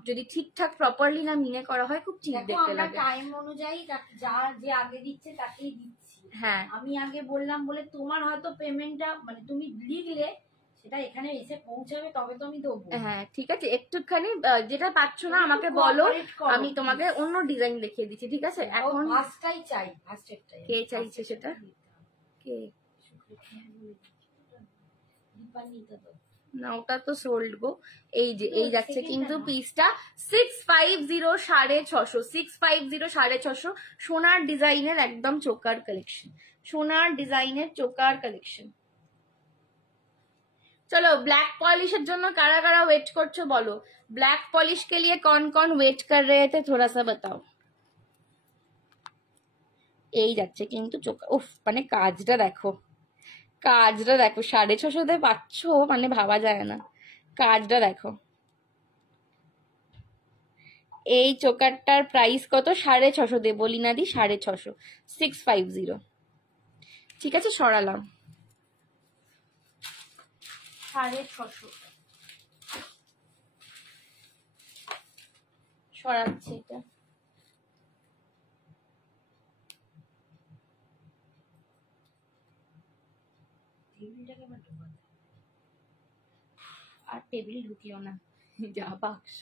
যদি ঠিকঠাক প্রপারলি না মিনে করা হয় খুব চিপ দেখতে লাগে। টাইম অনুযায়ী যা যে আগে দিচ্ছে তাকেই দিচ্ছি। হ্যাঁ, আমি আগে বললাম বলে তোমার হয়তো পেমেন্টটা মানে তুমি লিখলে সেটা এখানে এসে পৌঁছাবে, তবে তো আমি দেবো। হ্যাঁ ঠিক আছে, একটুখানি যেটা পাচ্ছ না আমাকে বলো, আমি তোমাকে অন্য ডিজাইন দেখিয়ে দিচ্ছি, ঠিক আছে। এখন ফার্স্টটাই চাই, ফার্স্টেরটাই। কে চাইছে সেটা? কে? না ওটা তো সোল্ড গো। এই যাচ্ছে কিন্তু পিসটা 650, 650, 650, 650। সোনার ডিজাইনের একদম চোকার কালেকশন, সোনার ডিজাইনের চোকার কালেকশন। चलो ब्लैक पॉलिश জন্য কারা কারা ওয়েট করছো বলো। ब्लैक पॉलिश के लिए कौन कौन वेट कर रहे थे थोड़ा सा बताओ। এই যাচ্ছে কিন্তু চোকার, উফ মানে কাজটা দেখো, কাজটা দেখো, 650 পাচ্ছ মানে ভাবা যায় না, কাজটা দেখো। এই চোকারটার প্রাইস কত? 650 দে বলি না দি, 650, 650। ঠিক আছে সরালাম, 650 সরাচ্ছি এটা। আর টেবিল ঢুকিও না, যা বাক্স।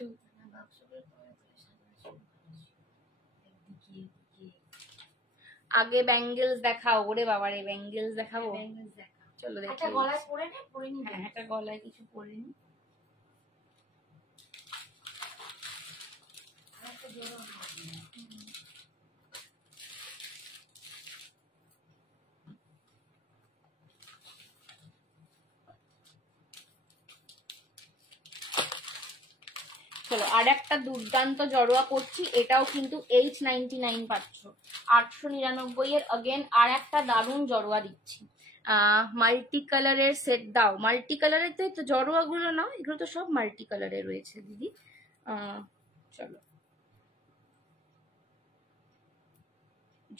আগে ব্যাঙ্গেলস দেখাও, ওরে বাবারে ব্যাঙ্গেলস দেখাবো। চলো দেখি, একটা গলায় পরে নে, পরে নি। হ্যাঁ একটা গলায় কিছু পরে নি। চলো আর একটা দুর্দান্ত জড়োয়া পড়ছি, এটাও কিন্তু 899 পাচ্ছ, 899 এর अगेन আর একটা দারুণ জড়োয়া দিচ্ছি। মাল্টি কালারের সেট দাও, মাল্টি কালারের তো জড়োয়া গুলো নাও, এগুলো তো সব মাল্টি কালারে রয়েছে দিদি। চলো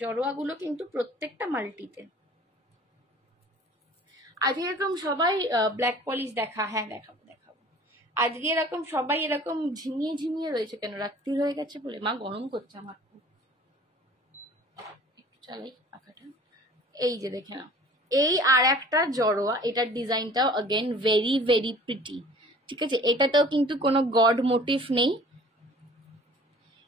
জড়োয়া গুলো কিন্তু প্রত্যেকটা মাল্টিতে। আজ এরকম সবাই ব্ল্যাক পলিশ দেখা, হ্যাঁ দেখাবো দেখাবো। আজকে এরকম সবাই এরকম ঝিমিয়ে ঝিমিয়ে রয়েছে কেন? রাত্রি হয়ে গেছে বলে? মা গরম করছে আমার খুব, একটু চালাই পাখাটা। এই যে দেখে নাও, এই আর একটা জড়োয়া, এটার ডিজাইনটাও अगेन ভেরি ভেরি প্রিটি, ঠিক আছে। এটাতেও কিন্তু কোনো গড মোটিভ নেই,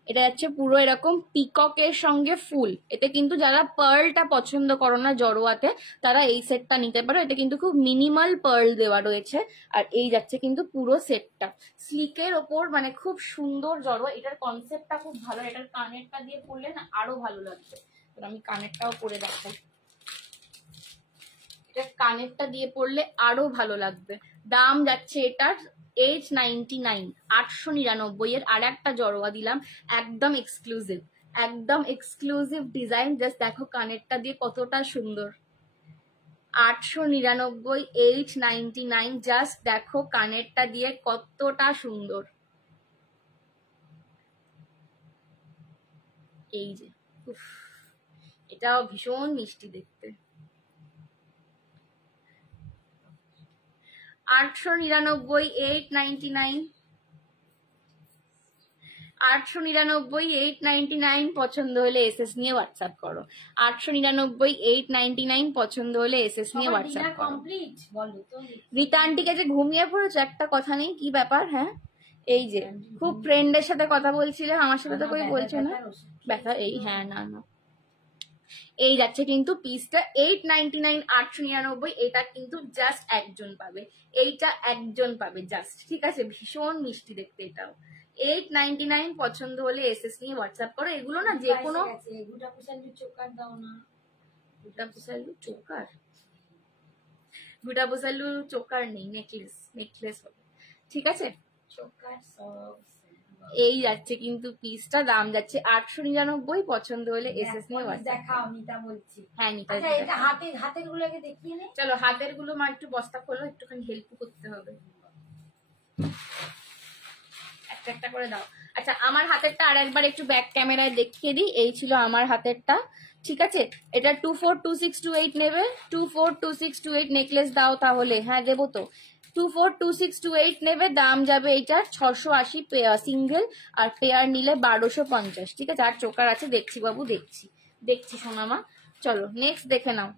এটা যাচ্ছে পুরো এরকম পিককের সঙ্গে ফুল। এতে কিন্তু যারা পার্লটা পছন্দ করো না জড়োয়াতে, তারা এই সেটটা নিতে পারো, এটা কিন্তু খুব মিনিমাল পার্ল দেওয়া রয়েছে। আর এই যাচ্ছে কিন্তু পুরো সেটটা স্লিকের ওপর, মানে খুব সুন্দর জড়োয়া। এটার কনসেপ্টটা খুব ভালো, এটার কানেরটা দিয়ে পরলে না আরো ভালো লাগবে। আমি কানেরটাও পরে দেখাই, এটা কানেরটা দিয়ে পরলে আরো ভালো লাগবে। দাম যাচ্ছে এটার 899, 899 এর। আর একটা জড়োয়া দিলাম একদম এক্সক্লুসিভ, একদম এক্সক্লুসিভ ডিজাইন। জাস্ট দেখো কানেরটা দিয়ে কতটা সুন্দর, 899, 899। জাস্ট দেখো কানেরটা দিয়ে কতটা সুন্দর। এই যে উফ, এটাও ভীষণ মিষ্টি দেখতে। 899, 899। 899 899 পছন্দ হলে এসএস নিয়ে হোয়াটসঅ্যাপ করো। 899 899 পছন্দ হলে এসএস নিয়ে হোয়াটসঅ্যাপ করো। কমপ্লিট বলো তো। রীতা আন্টিকে যে ঘুমিয়ে পড়েছো, একটা কথা নেই, কি ব্যাপার? হ্যাঁ, এই যে খুব ফ্রেন্ডের সাথে কথা বলছিলে, আমার সাথে তো কই বলছো না। ব্যথা এই, হ্যাঁ না না, এই যাচ্ছে কিন্তু পিসটা 899 899। এটা কিন্তু জাস্ট একজন পাবে, এইটা একজন পাবে জাস্ট, ঠিক আছে? ভীষণ মিষ্টি দেখতে এটাও। 899 পছন্দ হলে এসএস নিয়ে হোয়াটসঅ্যাপ করো। এগুলো না যে কোনো গুটা পুষালু চোকার দাও না। গুটা পুষালু চোকার, গুটা পুষালু চোকার নেই, নেকলেস হবে, ঠিক আছে? চোকার সব এই যাচ্ছে কিন্তু পিসটা, দাম যাচ্ছে 899। পছন্দ হলে এসএস নিয়ে হোয়াটসঅ্যাপ দেখাও। নিতা বলছি, হ্যাঁ নিতা। আচ্ছা এটা হাতের গুলোকে দেখিয়ে নে। চলো হাতের গুলো মা একটু বস্তা খোলো, একটুখানি হেল্প করতে হবে, একটা একটা করে দাও। আচ্ছা আমার হাতেরটা আর একবার একটু ব্যাক ক্যামেরায় দেখিয়ে দিই। এই ছিল আমার হাতেরটা, ঠিক আছে? এটা 242628 নেবে, 242628 নেকলেস দাও তাহলে। হ্যাঁ দেবো তো, 242628 নেবে, দাম যাবে এইটা 680 সিঙ্গেল, আর পেয়ার নিলে 1250, ঠিক আছে? আর চোকার আছে, দেখছি বাবু, দেখছি সোনামা। চলো নেক্সট দেখে নাও।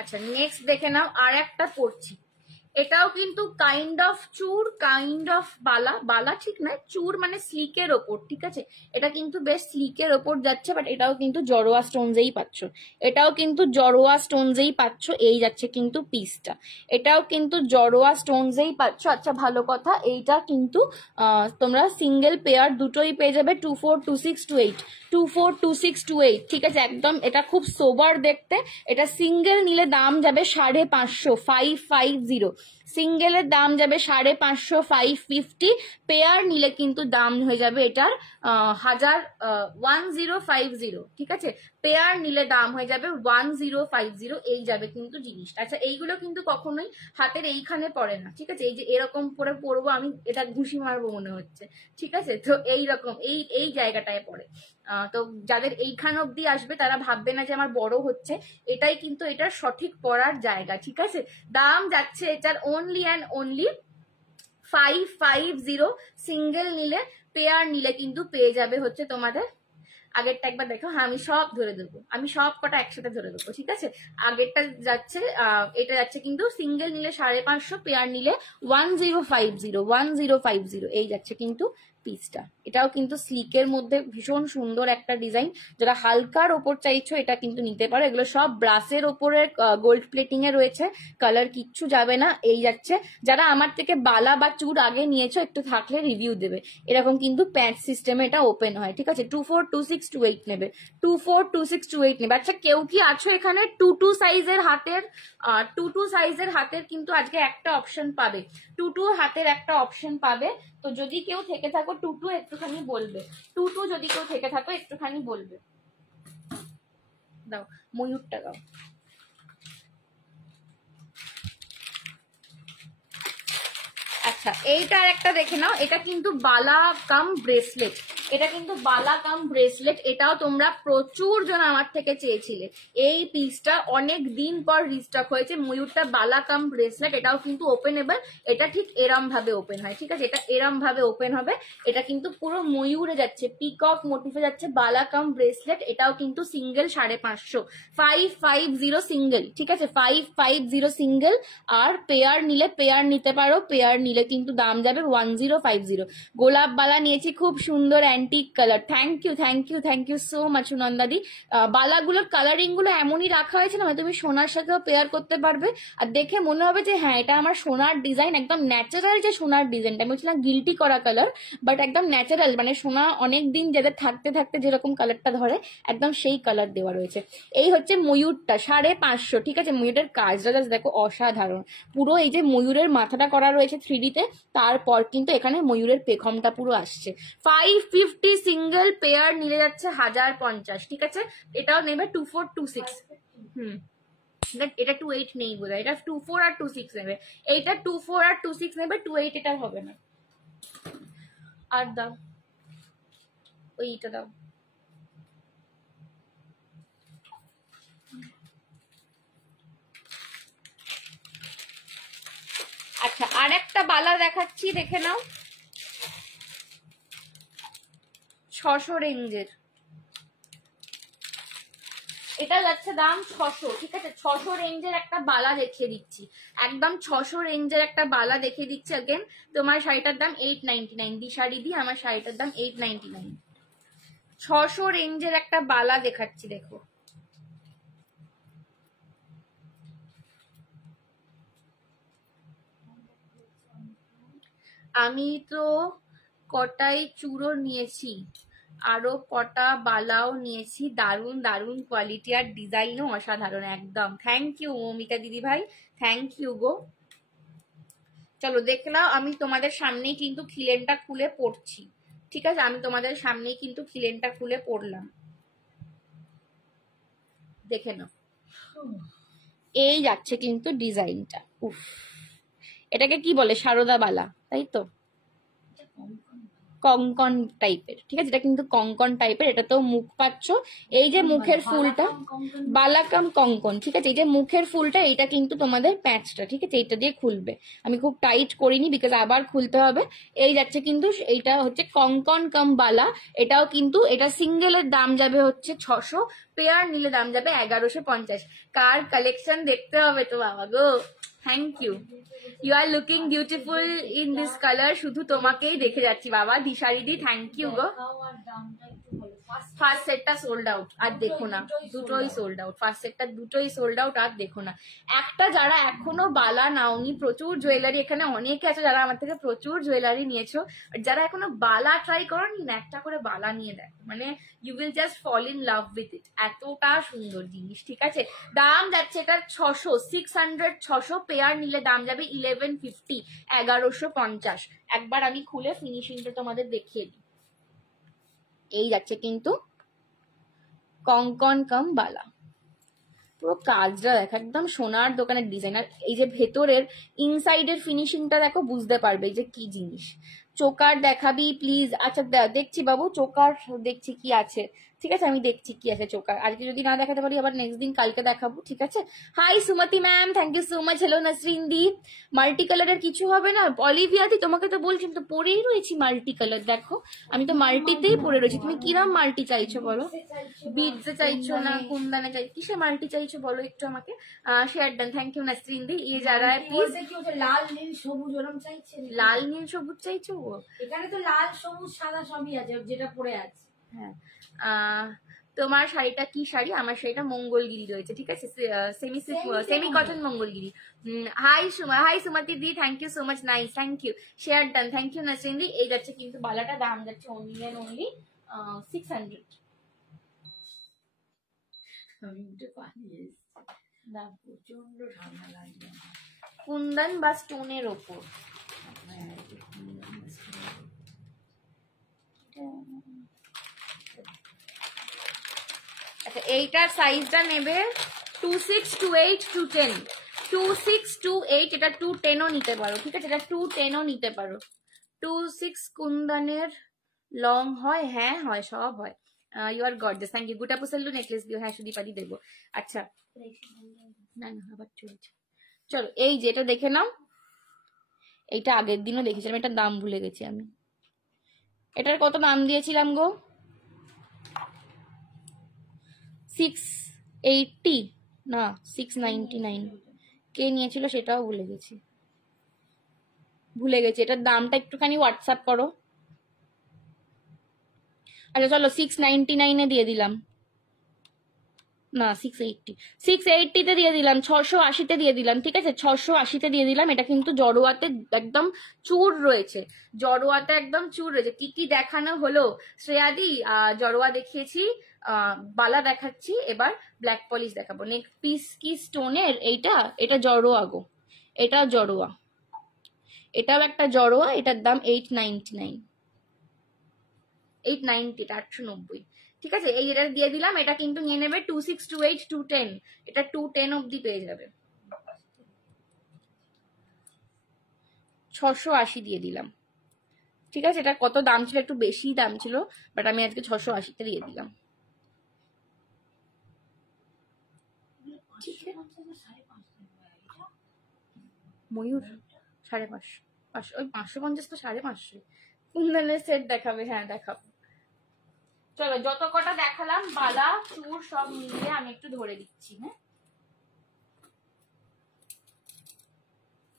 আচ্ছা নেক্সট দেখে নাও, আর একটা পড়ছি। এটাও কিন্তু কাইন্ড অফ চুর, কাইন্ড অফ বালা ঠিক না, চুর মানে স্লিকের ওপর, ঠিক আছে? এটা কিন্তু বেশ স্লিকের ওপর যাচ্ছে, বাট এটাও কিন্তু জড়োয়া স্টোনসেই পাচ্ছ, এটাও কিন্তু জড়োয়া স্টোনসেই পাচ্ছ। এই যাচ্ছে কিন্তু পিসটা, এটাও কিন্তু জড়োয়া স্টোনসেই পাচ্ছ। আচ্ছা ভালো কথা, এইটা কিন্তু তোমরা সিঙ্গেল পেয়ার দুটোই পেয়ে যাবে 242628, 242628, ঠিক আছে? একদম এটা খুব সোবার দেখতে। এটা সিঙ্গেল নিলে দাম যাবে 550, 550। সিঙ্গেলের দাম যাবে 550, 550। পেয়ার নিলে কিন্তু দাম হয়ে যাবে এটার 1050, ঠিক আছে? পেয়ার নিলে দাম হয়ে যাবে 1050। এই যাবে কিন্তু জিনিসটা। আচ্ছা এইগুলো কিন্তু কখনোই হাতের এইখানে পড়ে না, ঠিক আছে? এই যে এরকম করে পরবো আমি, এটা ঘুষি মারবো মনে হচ্ছে, ঠিক আছে? তো এইরকম এই জায়গাটায় পড়ে। তো যাদের এইখান অব্দি আসবে তারা ভাববে না যে আমার বড় হচ্ছে, এটাই কিন্তু এটার সঠিক পড়ার জায়গা, ঠিক আছে? দাম যাচ্ছে এটার অনলি অ্যান্ড অনলি 550 সিঙ্গেল নিলে। পেয়ার নিলে কিন্তু পেয়ে যাবে হচ্ছে তোমাদের, আগেরটা একবার দেখো, হ্যাঁ আমি সব ধরে দেবো, আমি সব কটা একসাথে ধরে দেবো, ঠিক আছে? আগেরটা যাচ্ছে এটা যাচ্ছে কিন্তু সিঙ্গেল নিলে 550, পেয়ার নিলে 1050, এই যাচ্ছে কিন্তু পিসটা। এটাও কিন্তু স্লিকের মধ্যে ভীষণ সুন্দর একটা ডিজাইন। যারা হালকার ওপর চাইছো এটা কিন্তু নিতে পারো। এগুলো সব ব্রাসের ওপরে গোল্ড প্লেটিং এ রয়েছে, কালার কিচ্ছু যাবে না। এই যাচ্ছে, যারা আমার থেকে বালা বা চুর আগে নিয়েছো একটু থাকলে রিভিউ দেবে। এরকম কিন্তু প্যাচ সিস্টেমে এটা ওপেন হয়, ঠিক আছে? 242628 নেবে, 242628 নেবে। আচ্ছা কেউ কি আছো এখানে 22 সাইজের হাতের? 22 সাইজের হাতের কিন্তু আজকে একটা অপশন পাবে, 22 হাতের একটা অপশন পাবে। তো যদি কেউ থেকে থাকো 22 একটুখানি বলবে, 22 যদি কেউ থেকে থাকো একটুখানি বলবে। দাও ময়ূরটা দাও। আচ্ছা এইটার একটা দেখে নাও, এটা কিন্তু বালা কাম ব্রেসলেট, এটা কিন্তু বালা কাম ব্রেসলেট। এটাও তোমরা প্রচুর জন আমার থেকে চেয়েছিলে, এই পিসটা অনেক দিন পর রিস্টক হয়েছে। ময়ূরটা বালা কাম ব্রেসলেট, এটাও কিন্তু ওপেনেবল। এটা ঠিক এরম ভাবে ওপেন হয়, ঠিক আছে? এটা এরম ভাবে ওপেন হবে। এটা কিন্তু পুরো ময়ূরে যাচ্ছে, পিকক মোটিফে যাচ্ছে, বালা কাম ব্রেসলেট। এটাও কিন্তু সিঙ্গেল 550, 550 সিঙ্গেল, ঠিক আছে? 550 সিঙ্গেল। আর পেয়ার নিলে পেয়ার নিতে পারো, পেয়ার নিলে কিন্তু দাম যাবে 1050। গোলাপ বালা নিয়েছি, খুব সুন্দর antique colour. Thank you so much নন্দাদি। বালাগুলোর কালারিং গুলো এমনই রাখা হয়েছে না, তুমি সোনার সাথেও পেয়ার করতে পারবে, আর দেখে মনে হবে যে হ্যাঁ এটা আমার সোনার ডিজাইন, একদম ন্যাচারাল যে সোনার ডিজাইনটা। আমি বলছিলাম গিল্টি করা কালার, বাট একদম ন্যাচারাল, মানে সোনা অনেক দিন যাদের থাকতে থাকতে যেরকম কালারটা ধরে একদম সেই কালার দেওয়া রয়েছে। এই হচ্ছে ময়ূরটা 550, ঠিক আছে? ময়ূরের কাজটা জাস্ট দেখো অসাধারণ। পুরো এই যে ময়ূরের মাথাটা করা রয়েছে 3D তে, তারপর কিন্তু এখানে ময়ূরের পেখমটা পুরো আসছে। 550 সিঙ্গেল, পেয়ার নিলে যাচ্ছে 1050, ঠিক আছে? এটাও নেবে 2426। এটা 28 নেই বোধহয়, এটা 24 আর 26 নেবে। এইটা 24 আর 26 নেবে, 28 এটা হবে না। আর দাও ওইটা দাও। আচ্ছা, আর একটা বালা দেখাচ্ছি, দেখে নাও। 600 রেঞ্জের, এটা যাচ্ছে দাম 600, ঠিক আছে? 600 রেঞ্জের একটা বালা দেখিয়ে দিচ্ছি, একদম 600 রেঞ্জের একটা বালা দেখিয়ে দিচ্ছি। अगेन তোমার শাড়িটার দাম 899, দি শাড়ি দিয়ে আমার শাড়িটার দাম 899। 600 রেঞ্জের একটা বালা দেখাচ্ছি, দেখো। আমি তো কটাই চূড়ো নিয়েছি, আরো কটা বালাও নিয়েছি, দারুন দারুন কোয়ালিটি আর ডিজাইনও অসাধারণ একদম। থ্যাংক ইউ মৌমিতা দিদি ভাই, থ্যাংক ইউ গো। চলো দেখে নাও, আমি তোমাদের সামনেই কিন্তু খিলেনটা খুলে পড়ছি, ঠিক আছে? আমি তোমাদের সামনেই কিন্তু খিলেনটা খুলে পড়লাম, দেখে নাও। এই যাচ্ছে কিন্তু ডিজাইনটা, উফ, এটাকে কি বলে? সারদা বালা, তাই তো? কঙ্কন টাইপের, ঠিক আছে? এটা কিন্তু কঙ্কন টাইপের, এটা তো মুখ পাচ্ছ, এই যে মুখের ফুলটা বালাকাম কঙ্কন, ঠিক আছে? এই যে মুখের ফুলটা, এইটা কিন্তু তোমাদের প্যাঁচটা, ঠিক আছে? এইটা দিয়ে খুলবে, আমি খুব টাইট করিনি বিকজ আবার খুলতে হবে। এই যাচ্ছে কিন্তু, এইটা হচ্ছে কঙ্কন কাম বালা, এটাও কিন্তু, এটা সিঙ্গেলের দাম যাবে হচ্ছে 600, পেয়ার নিলে দাম যাবে 1150। কার কালেকশন দেখতে হবে তো বাবা গো। Thank you, you are looking beautiful in this colour, শুধু তোমাকেই দেখে যাচ্ছি বাবা। দিশারিদি থ্যাংক ইউ গো। ফার্স্ট সেটটা সোল্ড আউট, আর দেখো না, দুটোই সোল্ড আউট, ফার্স্ট সেটটা দুটোই সোল্ড আউট, আর দেখো না। একটা যারা এখনো বালা নাওনি, প্রচুর জুয়েলারি এখানে অনেকে আছে যারা আমার থেকে প্রচুর জুয়েলারি নিয়েছো, যারা এখনো বালা ট্রাই করোনি না, একটা করে বালা নিয়ে দেখো, মানে you will just fall in love with it, এতটা সুন্দর জিনিস, ঠিক আছে? দাম যাচ্ছে এটার 600, 600, 600, পেয়ার নিলে দাম যাবে 1150, 1150। একবার আমি খুলে ফিনিশিংটা তোমাদের দেখিয়ে দিই। এই যাচ্ছে কিন্তু কঙ্কন কাম বালা, পুরো কাজটা দেখো, একদম সোনার দোকানের ডিজাইন। আর এই যে ভেতরের ইনসাইডের ফিনিশিংটা দেখো, বুঝতে পারবে যে কি জিনিস। চোকার দেখাবি প্লিজ? আচ্ছা দেখছি বাবু, চোকার দেখছি কি আছে, ঠিক আছে? আমি দেখছি কি আছে চোকার, আজকে যদি না দেখাতে পারি আবার নেক্সট দিন কালকে দেখাবো, ঠিক আছে? Hi Sumati ma'am, thank you so much. Hello Nasrin di, multi কালারের কিছু হবে না? অলিভিয়া দি, তোমাকে তো বলছি, আমি তো পরেই রয়েছি মাল্টি কালার, দেখো আমি তো মাল্টিতেই পরে রয়েছি। তুমি কিরম মাল্টি চাইছো বলো? বিডসে চাইছো না কুন্দনে চাই, কিসে মাল্টি চাইছো বলো একটু আমাকে। Share done, thank you Nasrin di. ये जा रहा है प्लीज। লাল নীল সবুজ ওরকম চাইছে? লাল নীল সবুজ চাইছো? এখানে তো লাল সবুজ সাদা সবই আছে, যেটা পরে আছে। হ্যাঁ, তোমার শাড়িটা কি শাড়ি? আমার শাড়িটা মঙ্গলগিরি রয়েছে, ঠিক আছে? Semi cotton Mangalagiri. Hi Sumati di, thank you so much, nice, thank you, share done, thank you Nasrin di. এই যাচ্ছে কিন্তু বালাটা, দাম যাচ্ছে অনলি এন্ড অনলি 600। আমি উঠে পালিয়ে এসেছি না, প্রচন্ড ঠান্ডা লাগছে। কুন্দন বা স্টোনের ওপর, আচ্ছা এইটার সাইজটা নেবে 26, 28, 210, 26, 28, এটা 210ও নিতে পারো, ঠিক আছে? এটা 210ও নিতে পারো। 26 কুন্দনের লং হয়, হ্যাঁ হয়, সব হয়। You are gorgeous, thank you. Guttapusalu necklace দিও, হ্যাঁ সুদীপাদি দেবো। আচ্ছা না না, আবার চলছে। চলো এই যে এটা দেখে নাও, এইটা আগের দিনও দেখেছিলাম, এটার দাম ভুলে গেছি আমি। এটার কত দাম দিয়েছিলাম গো? 680 না 699, কে নিয়েছিল সেটাও ভুলে গেছি, এটার দামটা একটুখানি হোয়াটসঅ্যাপ করো। আচ্ছা চলো 699 দিয়ে দিলাম, না 680 দিয়ে দিলাম, 680 দিয়ে দিলাম, ঠিক আছে? 680 দিয়ে দিলাম। এটা কিন্তু জড়োয়াতে একদম চুর রয়েছে, জড়োয়াতে একদম চুর রয়েছে। কি কি দেখানো হলো শ্রেয়াদি? জড়োয়া দেখিয়েছি, বালা দেখাচ্ছি, এবার ব্ল্যাক পলিশ দেখাবো। নেক পিস কি স্টোনের, এটা জড়োয়া গো, এটা জড়োয়া, এটাও একটা জড়োয়া, এটার দাম 899, 890, এটা 890, ঠিক আছে? এই এটা দিয়ে দিলাম, এটা কিন্তু নিয়ে নেবে 26, 28, 210, এটা 210 অব্দি পেয়ে যাবে। 680 দিয়ে দিলাম, ঠিক আছে, এটা কত দাম ছিল, একটু বেশি দাম ছিল, বাট আমি আজকে 680-তে দিয়ে দিলাম। ময়ূর 550, ওই 550 তো 550। কুন্দনের সেট দেখাবে? হ্যাঁ দেখাবো। চলো যত কটা দেখালাম বালা চুর সব মিলিয়ে আমি একটু ধরে দিচ্ছি। হ্যাঁ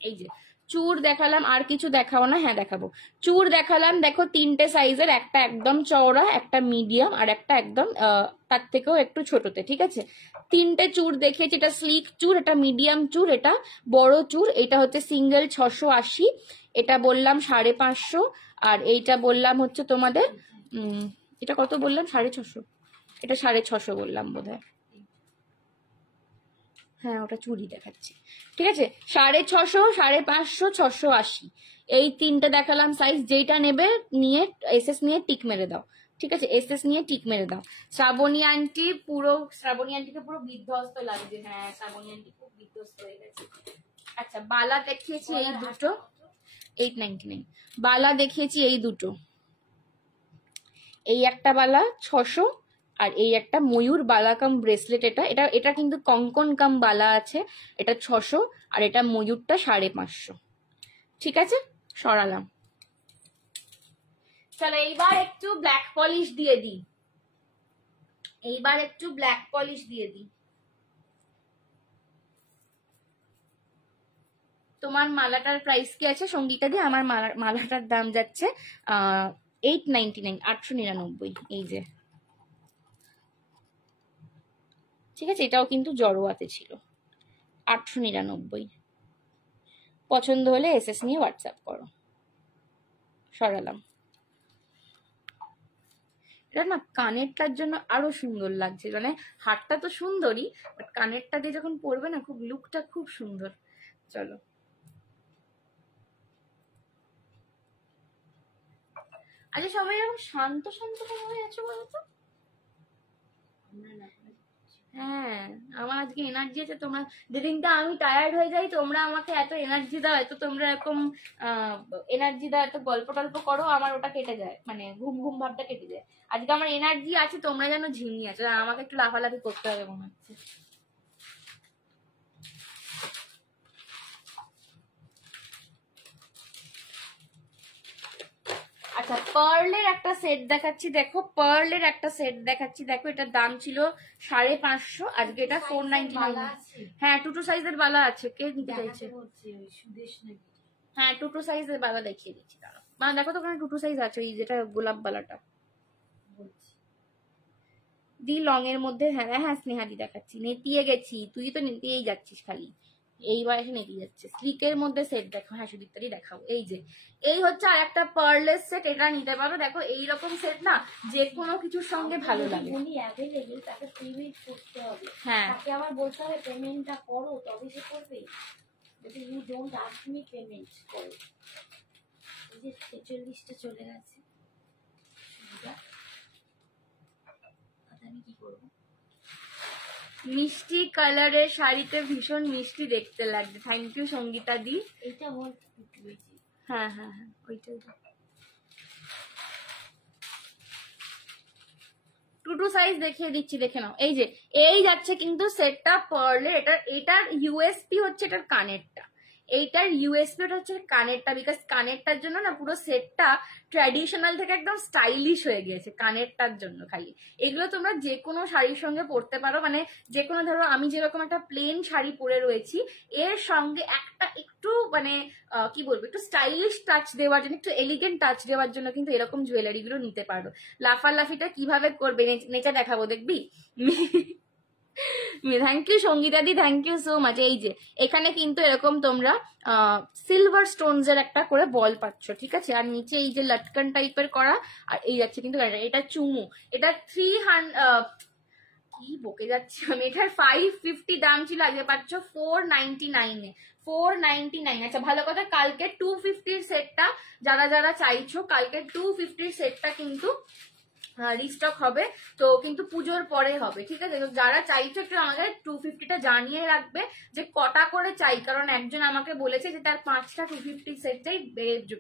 এই যে চুর দেখালাম, আর কিছু দেখাবো না? হ্যাঁ দেখাবো। চুর দেখালাম, দেখো 3টে সাইজের, একটা একদম চওড়া, একটা মিডিয়াম, আর একটা একদম তার থেকেও একটু ছোটতে। ঠিক আছে, 3টে চুর দেখিয়েছি। এটা স্লিক চুর, এটা মিডিয়াম চুর, এটা বড় চুর। এটা হচ্ছে সিঙ্গেল 680, এটা বললাম 550, আর এইটা বললাম হচ্ছে তোমাদের এটা কত বললাম? 650। এটা 650 বললাম বোধহয়। হ্যাঁ ওটা চুড়ি দেখাচ্ছি। ঠিক আছে, 650, 550, 680, এই 3টে দেখালাম সাইজ। যেটা নেবে নিয়ে এসএস নিয়ে টিক মেরে দাও। ঠিক আছে, এসএস নিয়ে টিক মেরে দাও। শ্রাবণী আন্টি শ্রাবণী আন্টিকে পুরো বিধ্বস্ত লাগছে। হ্যাঁ শ্রাবণী আন্টি খুব বিধ্বস্ত হয়ে গেছে। আচ্ছা বালা দেখিয়েছি এই দুটো 899, বালা দেখিয়েছি এই দুটো, এই একটা বালা 600, আর এই একটা ময়ূর বালা কাম ব্রেসলেট। এটা এটা এটা কিন্তু কঙ্কন কাম বালা আছে, এটা 600, আর এটা ময়ূরটা 550। ঠিক আছে, সরালাম। চলো এইবার একটু ব্ল্যাক পলিশ দিয়ে দিই, এইবার একটু ব্ল্যাক পলিশ দিয়ে দিই। তোমার মালাটার প্রাইস কি আছে সঙ্গীতা দি? আমার মালাটার দাম যাচ্ছে 899, 899। এই যে ঠিক আছে, এটাও কিন্তু জড়োয়াতে ছিল, 899। পছন্দ হলে এসএস নিয়ে হোয়াটসঅ্যাপ করো। সরালাম। এটা না কানেরটার জন্য আরো সুন্দর লাগছে, মানে হারটা তো সুন্দরই, বাট কানেরটা দিয়ে যখন পরবে না খুব লুকটা খুব সুন্দর। চলো আচ্ছা সবাই এরকম শান্ত শান্ত হয়ে আছো বলতো? হ্যাঁ আমার আজকে এনার্জি আছে। তোমরা যেদিনটা আমি টায়ার্ড হয়ে যাই তোমরা আমাকে এত এনার্জি দাও, এত তোমরা এরকম এনার্জি দাও, এত গল্প টল্প করো, আমার ওটা কেটে যায়, মানে ঘুম ঘুম ভাবটা কেটে যায়। আজকে আমার এনার্জি আছে, তোমরা যেন ঝিমিয়ে আছো, আমাকে একটু লাফালাফি করতে হবে মনে হচ্ছে। আচ্ছা পার্লের একটা সেট দেখাচ্ছি, দেখো পার্লের একটা সেট দেখাচ্ছি। দেখো এটার দাম ছিল 550, আজকে এটা 499। হ্যাঁ 2 সাইজের বালা আছে, কে নিতে চাইছে? হ্যাঁ 2 সাইজের বালা দেখিয়ে দিচ্ছি, দাঁড়াও। মানে দেখো তো ওখানে 2 সাইজ আছে, এই যেটা গোলাপ বালাটা দি লং এর মধ্যে। হ্যাঁ হ্যাঁ স্নেহাদি দেখাচ্ছি, নেতিয়ে গেছি, তুই তো নেতিয়েই যাচ্ছিস খালি, এই বয়সে নেতিয়ে যাচ্ছে। স্লিকের মধ্যে সেট দেখো, হ্যাঁ সুদীপ্তারই দেখাও। এই যে এই হচ্ছে আর একটা পার্লের সেট, এটা নিতে পারো। দেখো এইরকম সেট না যে কোনো কিছুর সঙ্গে ভালো লাগে। উনি অ্যাভেলেবল, তাকে পেমেন্ট করতে হবে। হ্যাঁ তাকে আবার বলতে হবে পেমেন্টটা করো, তবে সে করবে। যদি you don't ask me payment করো। এই যে 46টা চলে গেছে, আমি কি করবো? মিষ্টি কালারের শাড়িতে ভীষণ মিষ্টি দেখতে লাগছে, থ্যাংক ইউ সঙ্গীতা দি। এইটা বল। হ্যাঁ হ্যাঁ হ্যাঁ ওইটাই 2 সাইজ দেখিয়ে দিচ্ছি, দেখে নাও। এই যে এই যাচ্ছে কিন্তু সেটটা পার্লের। এটার ইউএসপি হচ্ছে এটার কানেরটা, এইটার ইউএসপি হচ্ছে কানেরটা, বিকজ কানেরটার জন্য না পুরো সেটটা ট্র্যাডিশনাল থেকে একদম স্টাইলিশ হয়ে গিয়েছে কানেরটার জন্য। খালি এগুলো তোমরা যে কোনো শাড়ির সঙ্গে পরতে পারো, মানে যে কোনো, ধরো আমি যেরকম একটা প্লেন শাড়ি পরে রয়েছি, এর সঙ্গে একটা একটু মানে কি বলবো, একটু স্টাইলিশ টাচ দেওয়ার জন্য, একটু এলিগেন্ট টাচ দেওয়ার জন্য কিন্তু এরকম জুয়েলারি গুলো নিতে পারো। লাফালাফিটা কিভাবে করবে নেচে দেখাবো, দেখবি? Thank you Sangita di, thank you so much. এই যে এখানে কিন্তু এরকম তোমরা সিলভার স্টোনস এর একটা করে বল পাচ্ছ। ঠিক আছে, আর নিচে এই যে লটকন টাইপের করা, আর এই যাচ্ছে কিন্তু এটা চুমু। এটা 300 কি বকে যাচ্ছে আমি, এটার 550 দাম ছিল, আজকে পাচ্ছ 499 এ। 499। আচ্ছা ভালো কথা, কালকে 250 সেটটা যারা যারা চাইছো, কালকে 250 সেটটা কিন্তু রিস্টক হবে, তো কিন্তু পুজোর পরে হবে, ঠিক আছে? তো যারা চাইছো একটু আমাদের 250টা জানিয়ে রাখবে যে কটা করে চাই, কারণ একজন আমাকে বলেছে যে তার 5টা 250 সেট চাই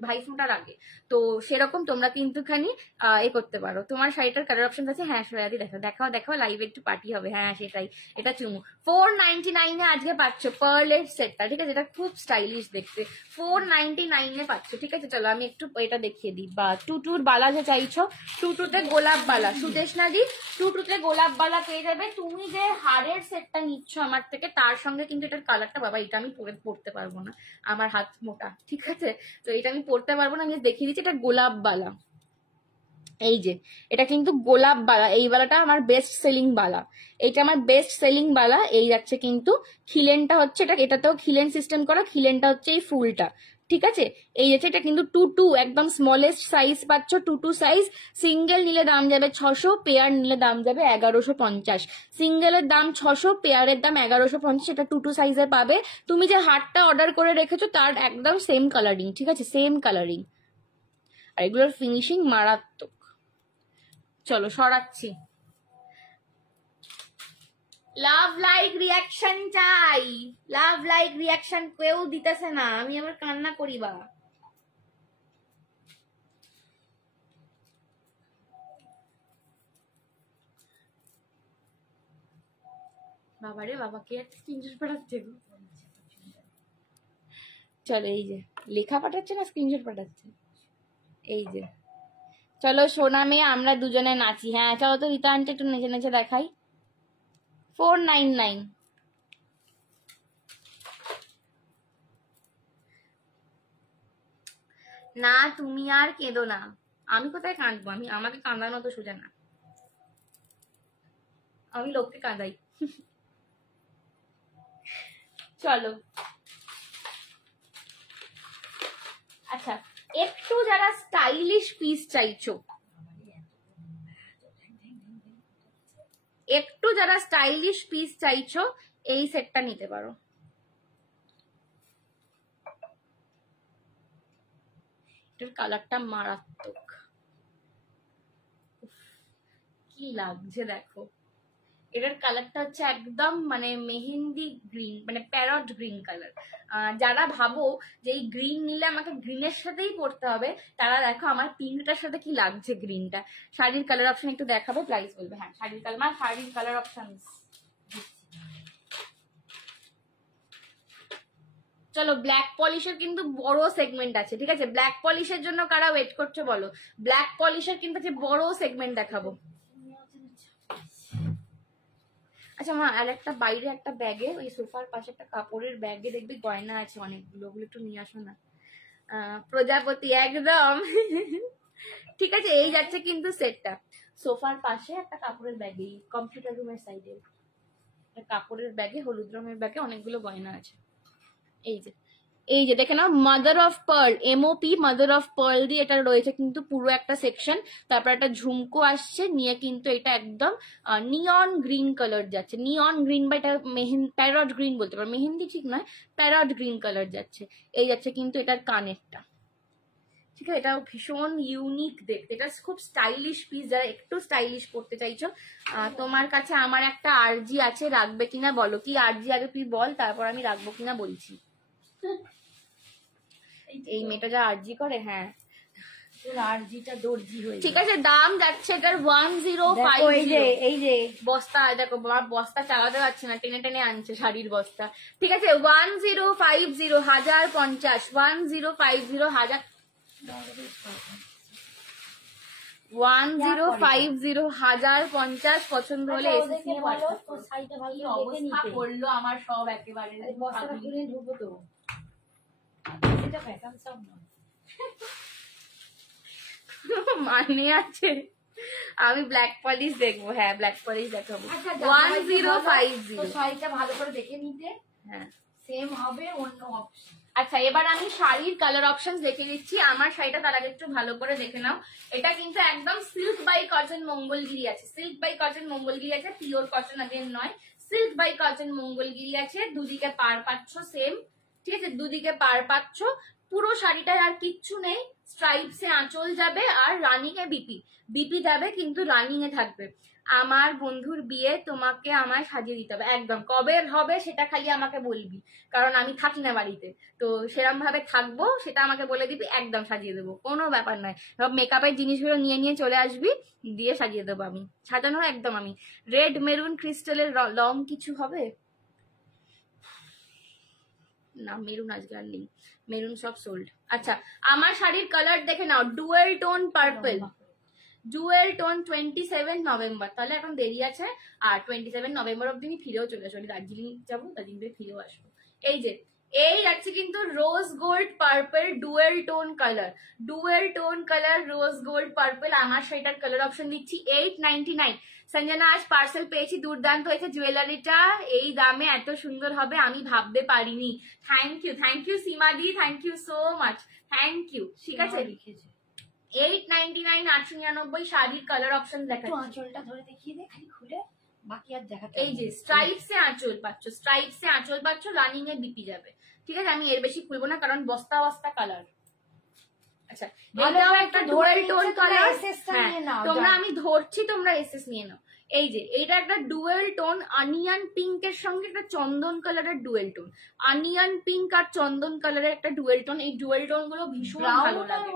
ভাইফোঁটার আগে। তো সেরকম তোমরা কিন্তু খানি এ করতে পারো। তোমার শাড়িটার কালার অপশন আছে? হ্যাঁ শ্রেয়াদি দেখাও দেখাও দেখাও, লাইভে একটু পার্টি হবে। হ্যাঁ সেটাই, এটা চুমু। 499 এ আজকে পাচ্ছ পার্লের সেটটা, ঠিক আছে? এটা খুব স্টাইলিশ দেখতে, 499 এ পাচ্ছ, ঠিক আছে? চলো আমি একটু এটা দেখিয়ে দিই। বা টুটুর বালা যে চাইছো, টুটুতে গোলাপ বালা, সুদেশনা দি টুটুতে গোলাপ বালা পেয়ে যাবে। তুমি যে হারের সেটটা নিচ্ছ আমার থেকে, তার সঙ্গে কিন্তু এটার কালারটা, বাবা এটা আমি পরতে পারবো না, আমার হাত মোটা, ঠিক আছে? তো এটা আমি পরতে পারবো না, আমি দেখিয়ে দিচ্ছি। এটা গোলাপ বালা, এই যে এটা কিন্তু গোলাপ বালা, এই বালাটা আমার বেস্ট সেলিং বালা, এইটা আমার বেস্ট সেলিং বালা। এই যাচ্ছে কিন্তু খিলেনটা হচ্ছে এটা, এটাতেও খিলেন সিস্টেম করা, খিলেনটা হচ্ছে এই ফুলটা, ঠিক আছে? এই হচ্ছে এটা কিন্তু 22 একদম স্মলেস্ট সাইজ পাচ্ছ, 22 সাইজ। সিঙ্গেল নিলে দাম যাবে 600, পেয়ার নিলে দাম যাবে 1150। সিঙ্গেলের দাম 600, পেয়ারের দাম 1150, এটা 22 সাইজে পাবে। তুমি যে হারটা অর্ডার করে রেখেছো তার একদম সেম কালারিং, ঠিক আছে? সেম কালারিং, আর এগুলোর ফিনিশিং মারাত্মক। চলো সরাচ্ছি। লাভ লাইক রিয়াকশন চাই, লাভ লাইক রিয়াকশন কেউ দিতেছে না, আমি আবার কান্না করি বা। বাবারে বাবা, কে একটা স্ক্রিনশট পাঠাচ্ছে গো। চলো এই যে লেখা পাঠাচ্ছে না স্ক্রিনশট পাঠাচ্ছে, এই যে। চলো সোনা মেয়ে আমরা দুজনে নাচি। হ্যাঁ চলো তো রিতা আন্টি একটু নেচে নেচে দেখাই। 499। না তুমি আর কেঁদো না, আমি কোথায় কাঁদবো? আমাকে কাঁদানো তো সোজা না, আমি লোককে কাঁদাই। চলো আচ্ছা, একটু যারা স্টাইলিশ পিস চাইছো, একটু যারা স্টাইলিশ পিস চাইছো, এই সেটটা নিতে পারো। এটার কালারটা মারাত্মক, কি লাগছে দেখো। এটার কালারটা হচ্ছে একদম মানে মেহেন্দি গ্রিন, মানে প্যারট গ্রিন কালার। যারা ভাবো যে এই গ্রিন নিলে আমাকে গ্রিনের সাথেই পরতে হবে, তারা দেখো আমার পিঙ্কটার সাথে কি লাগছে গ্রিনটা। শাড়ির কালার অপশন একটু দেখাবো, প্রাইস বলবে। হ্যাঁ শাড়ির কালার, শাড়ির কালার অপশন। চলো ব্ল্যাক পলিশের কিন্তু বড় সেগমেন্ট আছে, ঠিক আছে? ব্ল্যাক পলিশের জন্য কারা ওয়েট করছো বলো? ব্ল্যাক পলিশের কিন্তু বড় সেগমেন্ট দেখাবো। আচ্ছা মা, আর একটা বাইরে একটা ব্যাগে, ওই সোফার পাশে একটা কাপড়ের ব্যাগে দেখবি গয়না আছে অনেকগুলো, ওগুলো একটু নিয়ে আসো না। প্রজাপতি একদম। ঠিক আছে, এই যাচ্ছে কিন্তু সেটটা। সোফার পাশে একটা কাপড়ের ব্যাগে, কম্পিউটার রুমের সাইডে কাপড়ের ব্যাগে, হলুদ রঙের ব্যাগে অনেকগুলো গয়না আছে। এই যে, এই যে দেখে নাও, mother of pearl, MOP mother of pearl দিয়ে এটা রয়েছে কিন্তু পুরো একটা সেকশন। তারপর একটা ঝুমকো আসছে নিয়ে, কিন্তু এটা একদম নিয়ন গ্রিন কালার যাচ্ছে, নিয়ন গ্রিন বা এটা প্যারট গ্রিন বলতে পারো, মেহেন্দি ঠিক নয়, প্যারট গ্রিন কালার যাচ্ছে। এই যাচ্ছে কিন্তু এটার কানেরটা, ঠিক আছে? এটা ভীষণ ইউনিক দেখতে, এটা খুব স্টাইলিশ পিস। যারা একটু স্টাইলিশ করতে চাইছো, তোমার কাছে আমার একটা আরজি আছে, রাখবে কিনা বলো? কি আরজি আগে তুই বল, তারপর আমি রাখবো কিনা বলছি। এই মেয়েটা যা আরজি করে, হ্যাঁ আরজিটা দর্জি হয়ে, ঠিক আছে। দাম যাচ্ছে এটার 1050। এই যে বস্তা দেখো, বস্তা চালাতে পারছে না, টেনে টেনে আনছে শাড়ির বস্তা, ঠিক আছে? 1050, 1050, 1050, 1050, 1050 পছন্দ হলে অবস্থা করলো আমার সব একেবারে। বস্তাটা খুলে ঢুকবো তো, এটা প্যাটার্ন সব না মানে আছে। আমি ব্ল্যাক পলিশ দেখবো, হ্যাঁ ব্ল্যাক পলিশ দেখাবো। 1050 শাড়িটা ভালো করে দেখে নিতে, হ্যাঁ সেম হবে অন্য অপশন। আচ্ছা এবার আমি শাড়ির কালার অপশন দেখে দিচ্ছি। আমার শাড়িটা তার আগে একটু ভালো করে দেখে নাও। এটা কিন্তু একদম সিল্ক বাই কটন মঙ্গলগিরি আছে, সিল্ক বাই কটন মঙ্গলগিরি আছে, পিওর কটন আগেন নয়, সিল্ক বাই কটন মঙ্গলগিরি আছে। দুদিকে পার পাচ্ছ সেম, ঠিক আছে? দুদিকে পার পাচ্ছ, পুরো শাড়িটায় আর কিচ্ছু নেই, স্ট্রাইপসে আঁচল যাবে আর রানিং এ বিপি যাবে, কিন্তু রানিং এ থাকবে। আমার বন্ধুর বিয়ে, তোমাকে আমায় সাজিয়ে দিতে হবে। একদম, কবে হবে সেটা খালি আমাকে বলবি, কারণ আমি থাকি না বাড়িতে, তো সেরকম ভাবে থাকবো সেটা আমাকে বলে দিবি, একদম সাজিয়ে দেবো, কোনো ব্যাপার নয়। সব মেকআপের জিনিসগুলো নিয়ে চলে আসবি, দিয়ে সাজিয়ে দেবো আমি, সাজানো একদম আমি। রেড মেরুন ক্রিস্টালের লং কিছু হবে না, মেরুন আজকে আর নেই, মেরুন সব সোল্ড। আচ্ছা, আমার শাড়ির কালার দেখে নাও, dual tone purple, dual tone 27 November, তাহলে এখন দেরি আছে। আর 27 নভেম্বর অব্দি ফিরেও চলে আসবো, দার্জিলিং যাবো, দার্জিলিং থেকে ফিরেও আসবো। এই যে এই যাচ্ছে কিন্তু rose gold purple dual tone colour, dual tone colour rose gold purple. আমার সেটার কালার অপশন দিচ্ছি 899। সঞ্জনা, আজ পার্সেল পেয়েছি, দুর্দান্ত হয়েছে জুয়েলারিটা, এই দামে এত সুন্দর হবে আমি ভাবতে পারিনি। থ্যাংক ইউ সীমাদি, thank you so much, thank you. ঠিক আছে, 899 899 শাড়ির কালার অপশন দেখাচ্ছি। আঁচলটা ধরে দেখিয়ে দে খালি খুলে, বাকি আর দেখাতে। এই যে স্ট্রাইপসে আঁচল পাচ্ছ, স্ট্রাইপসে আঁচল পাচ্ছ, রানিং এ বিপি যাবে। ঠিক আছে, আমি এর বেশি খুলবো না কারণ বস্তা বস্তা কালার। আচ্ছা, এটাও একটা ডুয়েল টোন কালার। তোমরা, আমি ধরছি, তোমরা এসএস নিয়ে নাও। এই যে এটা একটা ডুয়েল টোন অনিয়ন পিঙ্ক এর সঙ্গে একটা চন্দন কালারের ডুয়েল টোন, অনিয়ন পিঙ্ক আর চন্দন কালারের একটা ডুয়েল টোন। এই ডুয়েল টোন গুলো ভীষণ ভালো লাগে।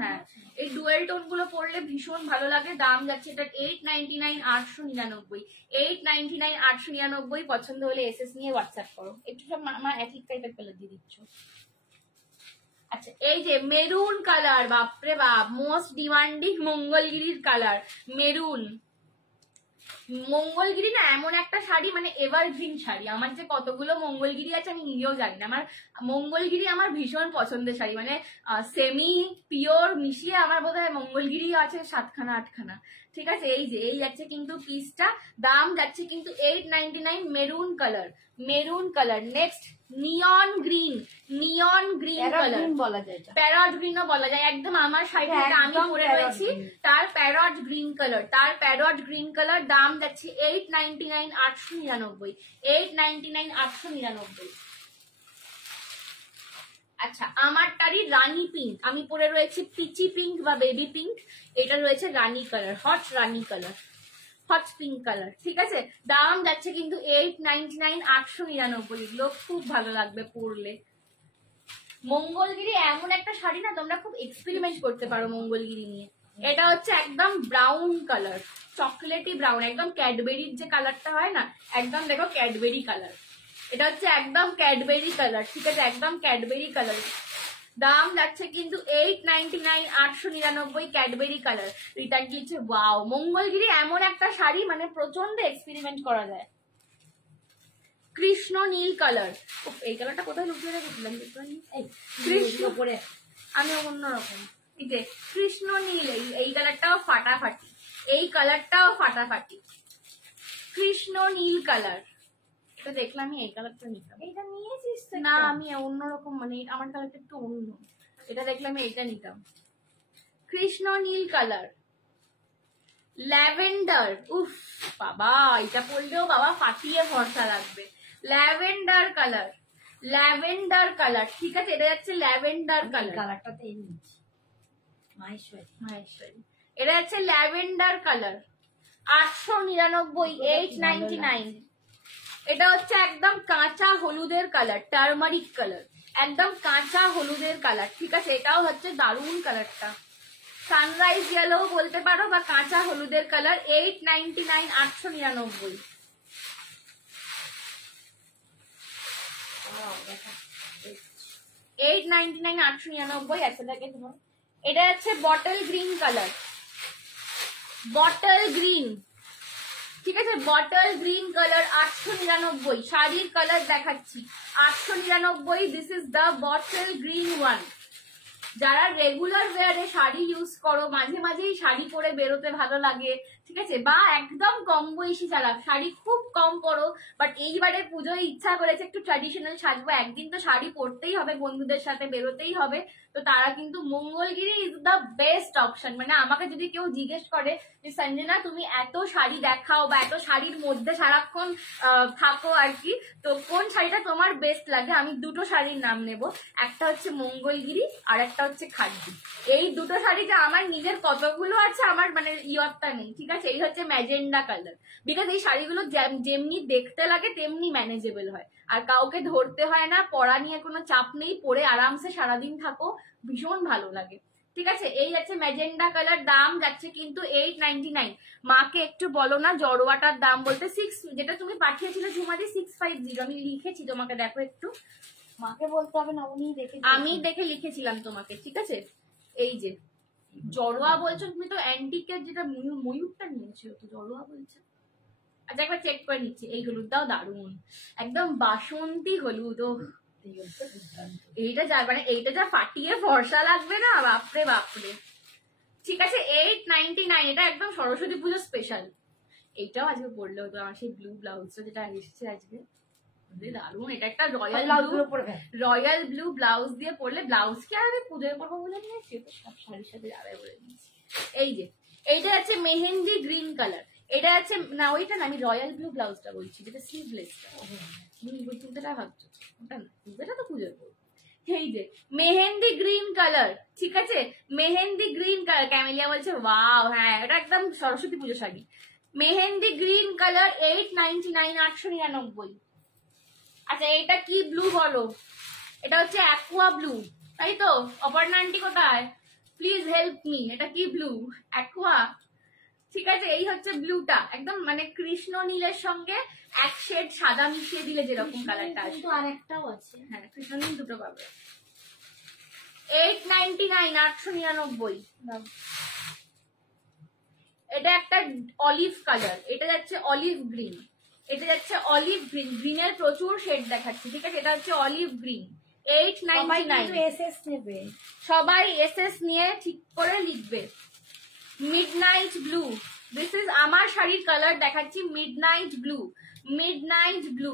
হ্যাঁ, এই ডুয়েল টোন গুলো পরলে ভীষণ ভালো লাগে। দাম যাচ্ছে এটা 899 899, 899 899। পছন্দ হলে এসএস নিয়ে হোয়াটসঅ্যাপ করো। একটু সব আমার একই টাইপের কালার দিয়ে দিচ্ছ। আচ্ছা, এই যে মেরুন কালার, বাপরে বাপ, মোস্ট ডিমান্ডিং মঙ্গলগিরির কালার মেরুন। মঙ্গলগিরি না এমন একটা শাড়ি, মানে এভারগ্রিন শাড়ি। আমার যে কতগুলো মঙ্গলগিরি আছে আমি নিজেও জানি না। আমার মঙ্গলগিরি আমার ভীষণ পছন্দের শাড়ি, মানে সেমি পিওর মিশিয়ে আমার বোধহয় মঙ্গলগিরি আছে 7খানা 8খানা। ঠিক আছে, এই যে এই যাচ্ছে কিন্তু পিসটা, দাম যাচ্ছে কিন্তু 899। Maroon colour, maroon colour. Next নিয়ন গ্রিন, নিয়ন গ্রিন কালার বলা যায়, প্যারট গ্রিনও বলা যায়। একদম আমার শাড়িটা আমি পরে রয়েছি, তার প্যারট গ্রিন কালার, তার প্যারট গ্রিন কালার। দাম যাচ্ছে 899 899, 899 899। আচ্ছা, আমারটারই রানী পিঙ্ক, আমি পরে রয়েছি পিচি পিঙ্ক বা বেবি পিঙ্ক, এটা রয়েছে রানী কালার, হট রানী কালার, হট পিঙ্ক কালার। ঠিক আছে, দাম যাচ্ছে কিন্তু 899 899। এগুলো খুব ভালো লাগবে পরলে। মঙ্গলগিরি এমন একটা শাড়ি না, তোমরা খুব এক্সপেরিমেন্ট করতে পারো মঙ্গলগিরি নিয়ে। এটা হচ্ছে একদম ব্রাউন কালার, চকলেটি ব্রাউন, একদম ক্যাডবেরির যে কালারটা হয় না, একদম দেখো ক্যাডবেরি কালার। এটা হচ্ছে একদম ক্যাডবেরি কালার। ঠিক আছে, একদম ক্যাডবেরি কালার। দাম যাচ্ছে কিন্তু 899 899, ক্যাডবেরি কালার। রিটার্ন দিচ্ছে। ওয়াও, মঙ্গলগিরি এমন একটা শাড়ি, মানে প্রচন্ড এক্সপেরিমেন্ট করা যায়। কৃষ্ণ নীল কালার, এই কালারটা কোথায় লুকিয়ে রেখেছিলাম, কৃষ্ণ পরে আমি অন্যরকম। এই যে কৃষ্ণ নীল, এই কালারটাও ফাটাফাটি, এই কালারটাও ফাটাফাটি, কৃষ্ণ নীল কালার। এটা দেখলাম, আমি এই কালারটা নিতাম। এটা নিয়েছিস না, আমি অন্যরকম, মানে আমার কালারটা একটু অন্য, এটা দেখলাম এইটা নিতাম। কৃষ্ণ নীল কালার। ল্যাভেন্ডার, উফ বাবা, এটা পরলেও বাবা ফাটিয়ে ভরসা লাগবে। Lavender colour, lavender colour. ঠিক আছে, এটা যাচ্ছে ল্যাভেন্ডার কালার, কালারটাতে নিয়েছি মাহেশ্বরী। এটা যাচ্ছে ল্যাভেন্ডার কালার, 899, 899। এটা হচ্ছে একদম কাঁচা হলুদের কালার, টার্মারিক কালার, একদম কাঁচা হলুদের কালার। ঠিক আছে, এটাও হচ্ছে দারুণ কালারটা, সানরাইজ ইয়েলো বলতে পারো বা কাঁচা হলুদের কালার। 899 899। এটা হচ্ছে bottle green colour, bottle green. ঠিক আছে, বটল গ্রিন কালার 899। শাড়ির কালার দেখাচ্ছি 899। This is the bottle green one. যারা রেগুলার ওয়ারে শাড়ি ইউজ করো, মাঝে মাঝেই শাড়ি পরে বেরোতে ভালো লাগে, ঠিক আছে, বা একদম কম বয়সী যারা শাড়ি খুব কম পরো বাট এইবারে পুজোয় ইচ্ছা করেছে একটু ট্র্যাডিশনাল সাজবো, একদিন তো শাড়ি পরতেই হবে, বন্ধুদের সাথে বেরোতেই হবে, তো তারা কিন্তু Mangalagiri is the best option. মানে আমাকে যদি কেউ জিজ্ঞেস করে যে সঞ্জনা তুমি এত শাড়ি দেখাও বা এত শাড়ির মধ্যে সারাক্ষণ থাকো আর কি, তো কোন শাড়িটা তোমার বেস্ট লাগে, আমি দুটো শাড়ির নাম নেব, একটা হচ্ছে মঙ্গলগিরি আর একটা হচ্ছে খাদ্যি। এই দুটো শাড়িতে আমার নিজের কতগুলো আছে আমার মানে ইয়ত্তা নেই, ঠিক আছে। এই হচ্ছে ম্যাজেন্ডা কালার, বিকজ এই শাড়িগুলো যেমনি দেখতে লাগে তেমনি ম্যানেজেবল হয়, আর কাউকে ধরতে হয় না, পরা নিয়ে কোনো চাপ নেই, পরে আরামসে সারাদিন থাকো, ভীষণ ভালো লাগে, ঠিক আছে। এই আছে ম্যাজেন্ডা কালার, দাম যাচ্ছে কিন্তু 899। মাকে একটু বলো না জড়োয়াটার দাম বলতে, 6 যেটা তুমি পাঠিয়েছিলে ঝুমাদি 650, আমি লিখেছি তোমাকে, দেখো একটু, মাকে বলতে হবে না, উনি দেখে, আমি দেখে লিখেছিলাম তোমাকে, ঠিক আছে। এই যে জড়োয়া বলছো তুমি, তো অ্যান্টিকের যেটা ময়ূরটা নিয়েছো, তো জড়োয়া বলছো। আচ্ছা একবার চেক করে নিচ্ছি, এই হলুদটাও দারুণ, একদম বাসন্তী হলুদ। ও এইটা যা মানে এইটা যা ফাটিয়ে ফর্সা লাগবে না, বাপরে বাপরে। ঠিক আছে 899, এটা একদম সরস্বতী পুজো স্পেশাল। এইটাও আজকে পড়লে হতো, আমার সেই ব্লু ব্লাউজটা যেটা এসেছে আজকে, দারুণ। এটা একটা রয়্যাল ব্লু ব্লাউজ দিয়ে পরলে, ব্লাউজ কি আর আমি পুজোয় পরবো বলে নিয়েছি, তো সব শাড়ির সাথে যাবে বলে নিয়েছি। এই যে এইটা আছে মেহেন্দি গ্রিন কালার, এটা আছে না ওইটা না, আমি রয়্যাল ব্লু ব্লাউজটা বলছি যেটা স্লিভলেসটা, চিন্তাটা ভাবছো ওটা না, পুজোটা তো পুজোয় পরবো। এই যে মেহেন্দি গ্রিন কালার, ঠিক আছে, মেহেন্দি গ্রিন কালার, ক্যামেলিয়া বলছে ওয়াও, হ্যাঁ এটা একদম সরস্বতী পুজো শাড়ি। Mehndi green colour 899, 899। আচ্ছা এটা কি ব্লু বলো, এটা হচ্ছে অ্যাকোয়া ব্লু, তাই তো? অপর্ণা আন্টি কোথায়, প্লিজ হেল্প মি, এটা কি ব্লু? অ্যাকোয়া, ঠিক আছে। এই হচ্ছে ব্লুটা, একদম মানে কৃষ্ণ নীলের সঙ্গে এক শেড সাদা মিশিয়ে দিলে যেরকম কালারটা আসে, আরেকটাও আছে, হ্যাঁ কৃষ্ণ নীল দুটো পাবে। 899, 899। এটা একটা অলিভ কালার, এটা যাচ্ছে অলিভ গ্রিন, এটা যাচ্ছে অলিভ গ্রিন, গ্রিনের প্রচুর শেড দেখাচ্ছে, ঠিক আছে। এটা হচ্ছে অলিভ গ্রিন 899। এসএস নেবে, সবাই এসএস নিয়ে ঠিক করে লিখবে। মিডনাইট ব্লু, দিস ইজ আমার শাড়ির কালার দেখাচ্ছি, মিডনাইট ব্লু, মিডনাইট ব্লু।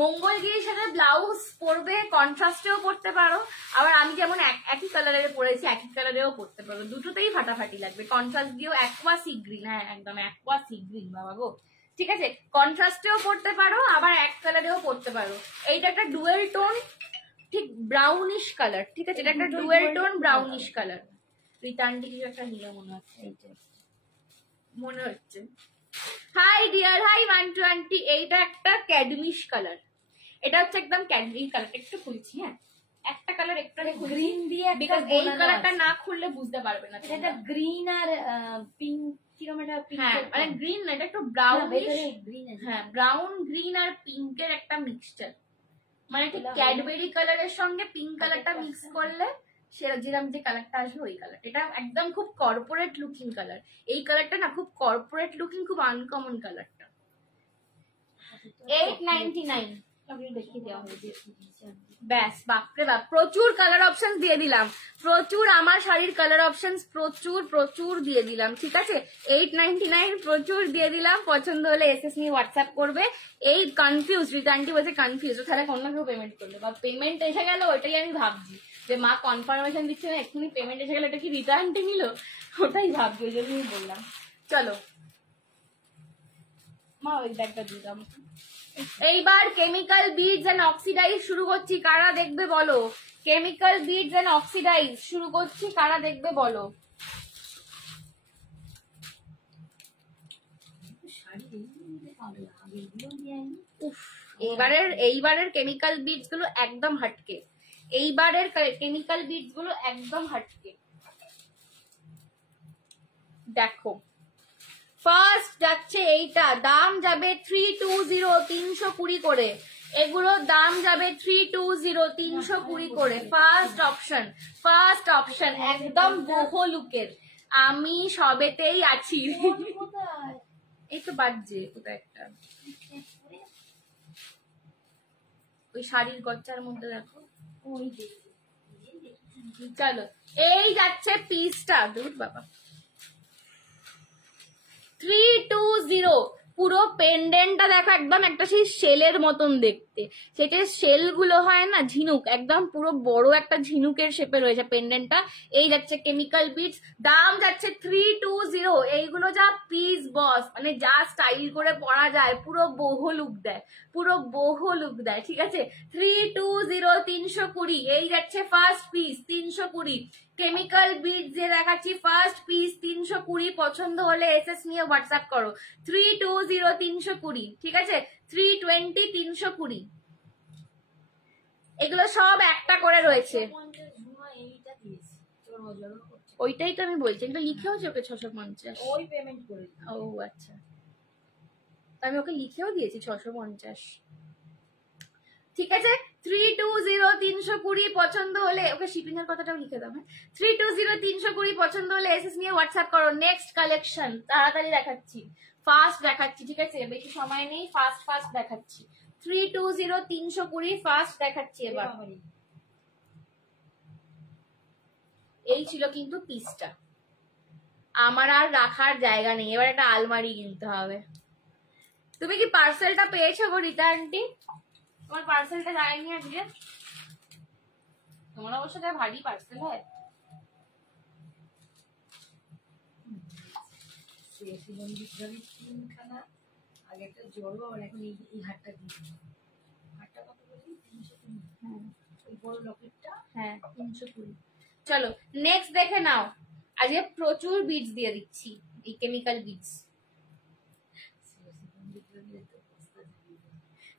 মঙ্গলগিরির সাথে ব্লাউজ পরবে, কন্ট্রাস্টেও পরতে পারো, আবার আমি যেমন একই কালারের পরেছি একই কালারেও পরতে পারো, দুটোতেই ফাটাফাটি লাগবে। কন্ট্রাস্ট দিয়েও অ্যাকোয়া সি গ্রিন, হ্যাঁ একদম অ্যাকোয়া সি গ্রিন বাবা গো, ঠিক আছে। কন্ট্রাস্টেও পরতে পারো আবার এক কালারেও পরতে পারো। এইটা একটা ডুয়েল টোন, ঠিক ব্রাউনিশ কালার, ঠিক আছে, এটা একটা ডুয়েল টোন ব্রাউনিশ কালার। রিটার্নটি কিছু একটা নিয়ে মনে হচ্ছে, মনে হচ্ছে। Hi dear, hi 120। এইটা একটা ক্যাডমিশ কালার, এটা হচ্ছে একদম ক্যাডমি কালার, একটু খুলছি, হ্যাঁ একটা কালার একটু গ্রিন দিয়ে, বিকজ এই কালারটা না খুললে বুঝতে পারবে না। এটা গ্রিন আর পিঙ্ক, কিরকম এটা পিঙ্ক, হ্যাঁ মানে গ্রিন না, এটা একটু ব্রাউনিশ, গ্রিন আছে, হ্যাঁ ব্রাউন গ্রিন আর পিঙ্কের একটা মিক্সচার, মানে ঠিক ক্যাডবেরি কালারের সঙ্গে পিঙ্ক কালারটা মিক্স করলে যেরকম যে কালারটা আসবে ওই কালার। এটা একদম খুব কর্পোরেট লুকিং কালার, এই কালারটা না খুব কর্পোরেট লুকিং, খুব আনকমন কালারটা। 899 দেখিয়ে দেওয়া হয়েছে, ব্যাস, বাপরে বাপ প্রচুর কালার অপশন দিয়ে দিলাম, প্রচুর আমার শাড়ির কালার অপশন প্রচুর প্রচুর দিয়ে দিলাম, ঠিক আছে। 899 প্রচুর দিয়ে দিলাম, পছন্দ হলে এসএস নিয়ে হোয়াটসঅ্যাপ করবে। এই কনফিউজ, রিটার্নটি বলছে কনফিউজ, তাহলে অন্য কেউ পেমেন্ট করবে বা পেমেন্ট এসে গেল, ওটাই আমি ভাবছি যে মা কনফার্মেশন দিচ্ছে না, এক্ষুনি পেমেন্ট এসে গেল, এটা কি রিটার্নটি নিল, ওটাই ভাবছি, ওই জন্যই বললাম। চলো মা ওই ব্যাগটা দিয়ে দাও। এইবার কেমিক্যাল বিডস এন্ড অক্সিডাইজ শুরু করছি, কারা দেখবে বলো? কেমিক্যাল বিডস এন্ড অক্সিডাইজ শুরু করছি, কারা দেখবে বলো? এইবারের কেমিক্যাল বিডস গুলো একদম হটকে, এইবারের কেমিক্যাল বিডস গুলো একদম হটকে। দেখো ফার্স্ট যাচ্ছে এইটা, দাম যাবে 320, 320 করে, এগুলোর দাম যাবে 320, 320 করে। ফার্স্ট অপশন একদম বহু লুকের, আমি সবেতেই আছি। এই তো বাজছে কোথায় একটা, ওই শাড়ির গচ্চার মধ্যে দেখো, চলো এই যাচ্ছে পিসটা, দূর বাবা 320 পুরো পেন্ডেন্টটা দেখো একদম একটা সেই শেলের মতন দেখতে, সেটা শেল গুলো হয় না ঝিনুক, একদম পুরো বড় একটা ঝিনুকের শেপে রয়েছে পেন্ডেন্টটা। এই যাচ্ছে কেমিক্যাল বিটস, দাম যাচ্ছে 320। এইগুলো যা পিস বস, মানে যা স্টাইল করে পরা যায়, পুরো বহু লুক দেয়, পুরো বহু লুক দেয়, ঠিক আছে। 320 320। এই যাচ্ছে ফার্স্ট পিস 320, কেমিক্যাল বিট যে দেখাচ্ছি ফার্স্ট পিস 320। পছন্দ হলে এসএস নিয়ে হোয়াটসঅ্যাপ করো। 320 320, ঠিক আছে। 320 320, এগুলো সব একটা করে রয়েছে। ওইটাই তো আমি বলছি, এগুলো লিখেও ওকে 650। ওই পেমেন্ট করে। ও আচ্ছা, আমি ওকে লিখেও দিয়েছি 650, ঠিক আছে। 320 320 পছন্দ হলে ওকে শিপিং এর কথাটাও লিখে দাও। হ্যাঁ, 320 320 পছন্দ হলে এসএস নিয়ে হোয়াটসঅ্যাপ করো। নেক্সট কালেকশন তাড়াতাড়ি দেখাচ্ছি, ফাস্ট দেখাচ্ছি, ঠিক আছে, বেশি সময় নেই, ফাস্ট ফাস্ট দেখাচ্ছি। 320 320 ফাস্ট দেখাচ্ছি এবার। এই ছিল কিন্তু পিসটা, আমার আর রাখার জায়গা নেই, এবার একটা আলমারি কিনতে হবে। তুমি কি পার্সেলটা পেয়েছো গো রীতা আন্টি? তোমার পার্সেলটা যায়নি আজকে? তোমার অবশ্য যা ভারী পার্সেল হয়। আগেরটা জড়ো, আর এখন এই হাটটা দিয়ে হাটটা কত বলি 320। ওই বড় লকেটটা হ্যাঁ 320। চলো নেক্সট দেখে নাও, আজকে প্রচুর বিটস দিয়ে দিচ্ছি, এই কেমিক্যাল বিটস।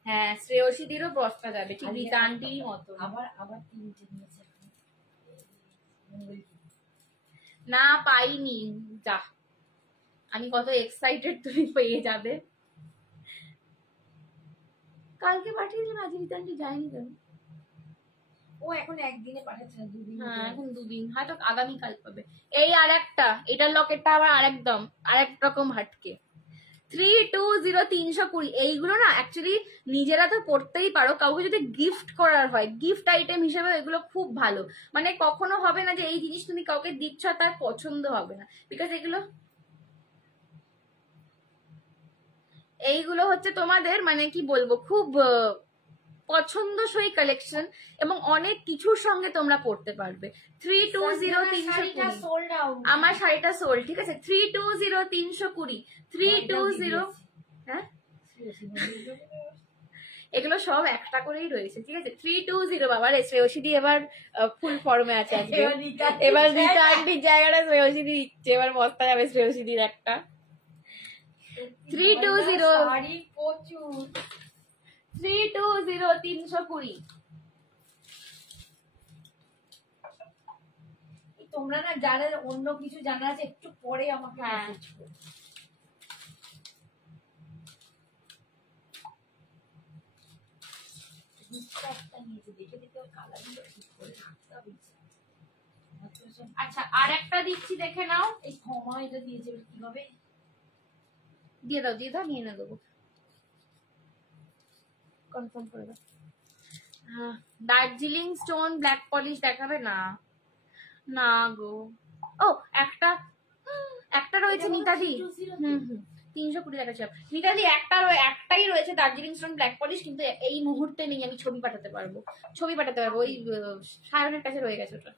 হ্যাঁ শ্রেয়সীদেরও বস্তা যাবে, ঠিক রীতা আন্টির মতো। আবার আবার 3টে নিয়েছে না পাইনি, যা আমি কত এক্সাইটেড তুমি পেয়ে যাবে। কালকে পাঠিয়েছিলাম, আজ রীতা আন্টি যায়নি কেন? ও এখন একদিনে পাঠাচ্ছে না, 2 দিন। হ্যাঁ এখন 2 দিন, হয়তো আগামীকাল পাবে। এই আরেকটা, এটার লকেটটা আবার আরেকদম আরেক রকম হাটকে। 320 320। এইগুলো না অ্যাকচুয়ালি নিজেরা তো পড়তেই পারো, কাউকে যদি গিফট করার হয় গিফট আইটেম হিসেবে এগুলো খুব ভালো। মানে কখনো হবে না যে এই জিনিস তুমি কাউকে দিচ্ছ তার পছন্দ হবে না, বিকজ এইগুলো হচ্ছে তোমাদের মানে কি বলবো খুব পছন্দসই কালেকশন, এবং অনেক কিছুর সঙ্গে তোমরা পড়তে পারবে। 320 320। আমার শাড়িটা সোল্ড, ঠিক আছে। 320 320 320। হ্যাঁ এগুলো সব একটা করেই রয়েছে, ঠিক আছে। 320 বাবা রে, শ্রেয়সীদি এবার ফুল ফর্মে আছে আজকে। এবার রীতা আন্টির জায়গাটা শ্রেয়সীদি দিচ্ছে, এবার বস্তা যাবে শ্রেয়সীদির একটা। 320 শাড়ি প্রচুর। 320 320। তোমরা না যারা অন্য কিছু জানা আছে একটু পরে আমাকে মেসেজ করো। আচ্ছা আর একটা দিচ্ছি দেখে নাও। এই ক্ষমা এটা দিয়েছে কিভাবে? দিয়ে দাও নিয়ে না দেবো, কনফার্ম করে দাও। দার্জিলিং স্টোন ব্ল্যাক পলিশ দেখাবে না? না গো, ও একটা রয়েছে নিতাদি। 320 দেখাচ্ছে নিতাদি, একটাই রয়েছে দার্জিলিং স্টোন ব্ল্যাক পলিশ, কিন্তু এই মুহূর্তে নেই। আমি ছবি পাঠাতে পারবো, ওই সায়নের কাছে রয়ে গেছে ওটা,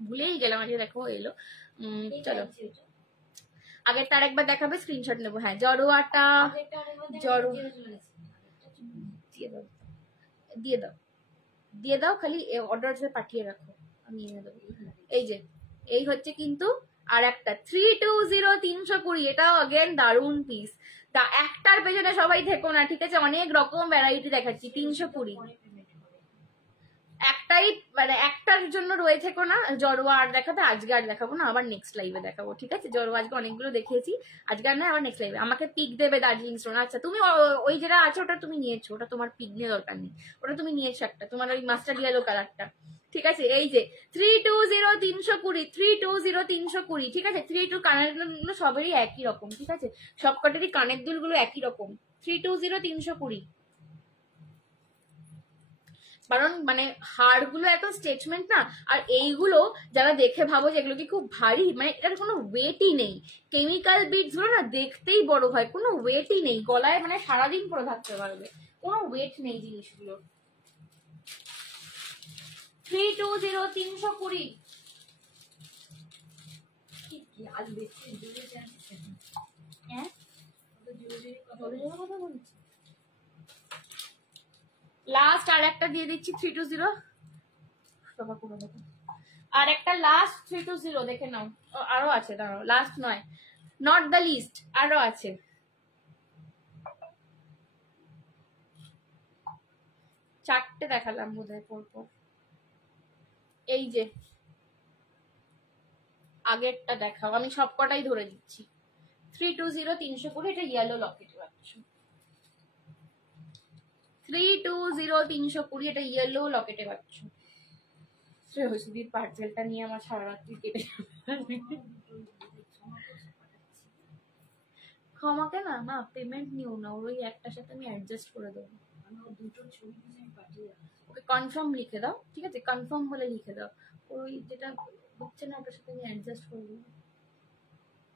ভুলেই গেলাম আজকে। দেখো এলো। চলো আগের তার একবার দেখাবে, স্ক্রিনশট নেবো। হ্যাঁ জড়োয়াটা দিয়ে দাও খালি অর্ডার পাঠিয়ে রাখো, আমি এনে দেবো। এই হচ্ছে কিন্তু আর একটা 320 320। এটাও अगेन দারুন পিস। তা একটার পেছনে সবাই থেকো না, ঠিক আছে, অনেক রকম ভ্যারাইটি দেখাচ্ছি। 320 একটাই, মানে একটার জন্য রয়ে থেকো না। জড়োয়া আর দেখাবে, আজকে আর দেখাবো না, আবার নেক্সট লাইভে দেখাবো, ঠিক আছে। জড়োয়া আজকে অনেকগুলো দেখিয়েছি, আজকে আর না, আবার নেক্সট লাইভে। আমাকে পিক দেবে দার্জিলিং স্টোন। আচ্ছা তুমি ওই যেটা আছে ওটা তুমি নিয়েছো, ওটা তোমার পিক নিয়ে দরকার নেই, ওটা তুমি নিয়েছো একটা, তোমার ওই মাস্টার ইয়েলো কালারটা, ঠিক আছে। এই যে 320 320 320 320, ঠিক আছে। 32 কানের দুলগুলো সবেরই একই রকম, ঠিক আছে, সবকটারই কানের দুলগুলো একই রকম। 320 320। কারণ মানে হাড়গুলো এত স্ট্রেচমেন্ট না। আর এইগুলো যারা দেখে ভাবো যে এগুলো কি খুব ভারী, মানে এটার কোনো ওয়েটই নেই। কেমিক্যাল বিটস গুলো না দেখতেই বড় হয়, কোনো ওয়েটই নেই, গলায় মানে সারাদিন পরে থাকতে পারবে, কোনো ওয়েট নেই জিনিসগুলো। 320 320। আজ বেশি জোরে জানছে হ্যাঁ কথা বলছি। লাস্ট আর একটা দিয়ে দিচ্ছি 320। আর একটা লাস্ট 320 দেখে নাও। আরো আছে, দাঁড়াও, লাস্ট নয়, নট দ্য লিস্ট, আরো আছে। চারটে দেখালাম বোধহয় পরপর। এই যে আগেরটা দেখাও, আমি সবকটাই ধরে দিচ্ছি। 320 320, এটা ইয়েলো লকেট পাচ্ছ। 320 320, এটা ইয়েলো লকেটে পাচ্ছ। শ্রেয়সীদির পার্সেলটা নিয়ে আমার সারা রাত্রি কেটে যাবে। ক্ষমাকে না না পেমেন্ট নিও না, ওই একটার সাথে আমি অ্যাডজাস্ট করে দেবো। দুটো ছবি পাঠিয়ে ওকে কনফার্ম লিখে দাও, ঠিক আছে, কনফার্ম বলে লিখে দাও। ওই যেটা হচ্ছে না ওটার সাথে আমি অ্যাডজাস্ট করে দেবো।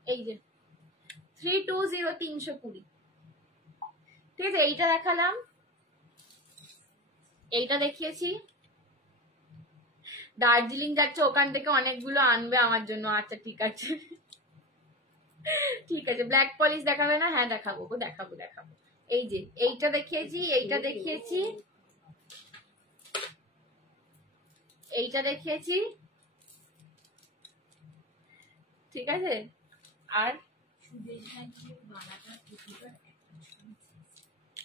এই যে 320 320, ঠিক আছে। এইটা দেখালাম, এইটা দেখিয়েছি। দার্জিলিং যাচ্ছে, ওখান থেকে অনেকগুলো আনবে আমার জন্য। আচ্ছা ঠিক আছে ঠিক আছে। ব্ল্যাক পলিশ দেখাবে না? হ্যাঁ দেখাবো, দেখাবো দেখাবো। এই যে এইটা দেখিয়েছি, এইটা দেখিয়েছি, এইটা দেখিয়েছি, ঠিক আছে। আর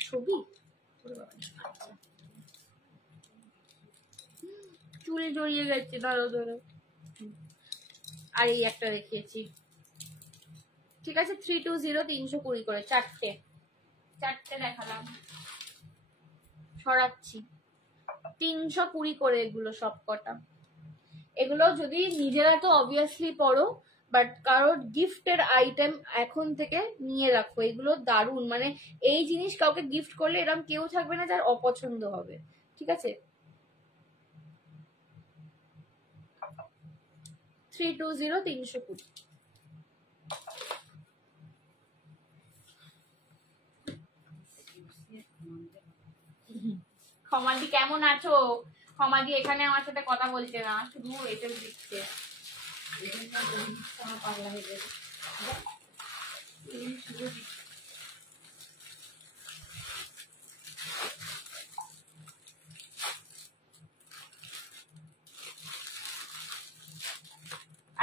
ছবি চুল জড়িয়ে গেছে, ধরো ধরো। আর এই একটা দেখিয়েছি, ঠিক আছে। 320 320 করে চারটে দেখালাম। সরাচ্ছি 320 করে এগুলো সব কটা। এগুলো যদি নিজেরা তো অবভিয়াসলি পড়ো, বাট কারোর গিফটের আইটেম এখন থেকে নিয়ে রাখো। এগুলো দারুণ, মানে এই জিনিস কাউকে গিফট করলে এরকম কেউ থাকবে না যার অপছন্দ হবে, ঠিক আছে। 320 320। ক্ষমাদি কেমন আছো? ক্ষমাদি এখানে আমার সাথে কথা বলছে না, শুধু এসে দিচ্ছে। পাগলা হয়ে যাবে।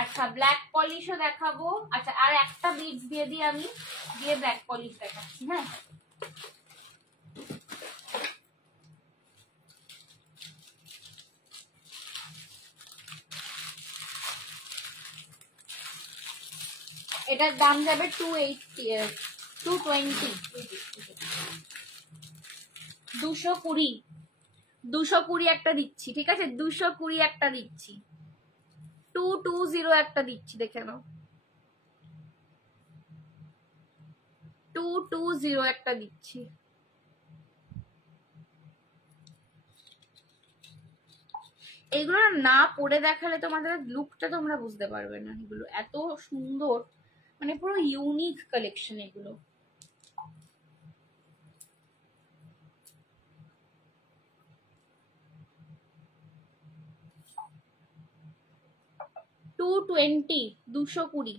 আচ্ছা ব্ল্যাক পলিশও দেখাবো। আচ্ছা আর একটা বিটস দিয়ে দিই আমি, দিয়ে ব্ল্যাক পলিশ দেখাচ্ছি। হ্যাঁ এটার দাম যাবে 220 220 একটা দিচ্ছি, ঠিক আছে। 220 একটা দিচ্ছি, 220 একটা দিচ্ছি, দেখে নাও। 220 একটা দিচ্ছি। এগুলো না পরে দেখালে তোমাদের লুকটা তোমরা বুঝতে পারবে না। এগুলো এত সুন্দর, মানে পুরো ইউনিক কালেকশন এগুলো। $220 220,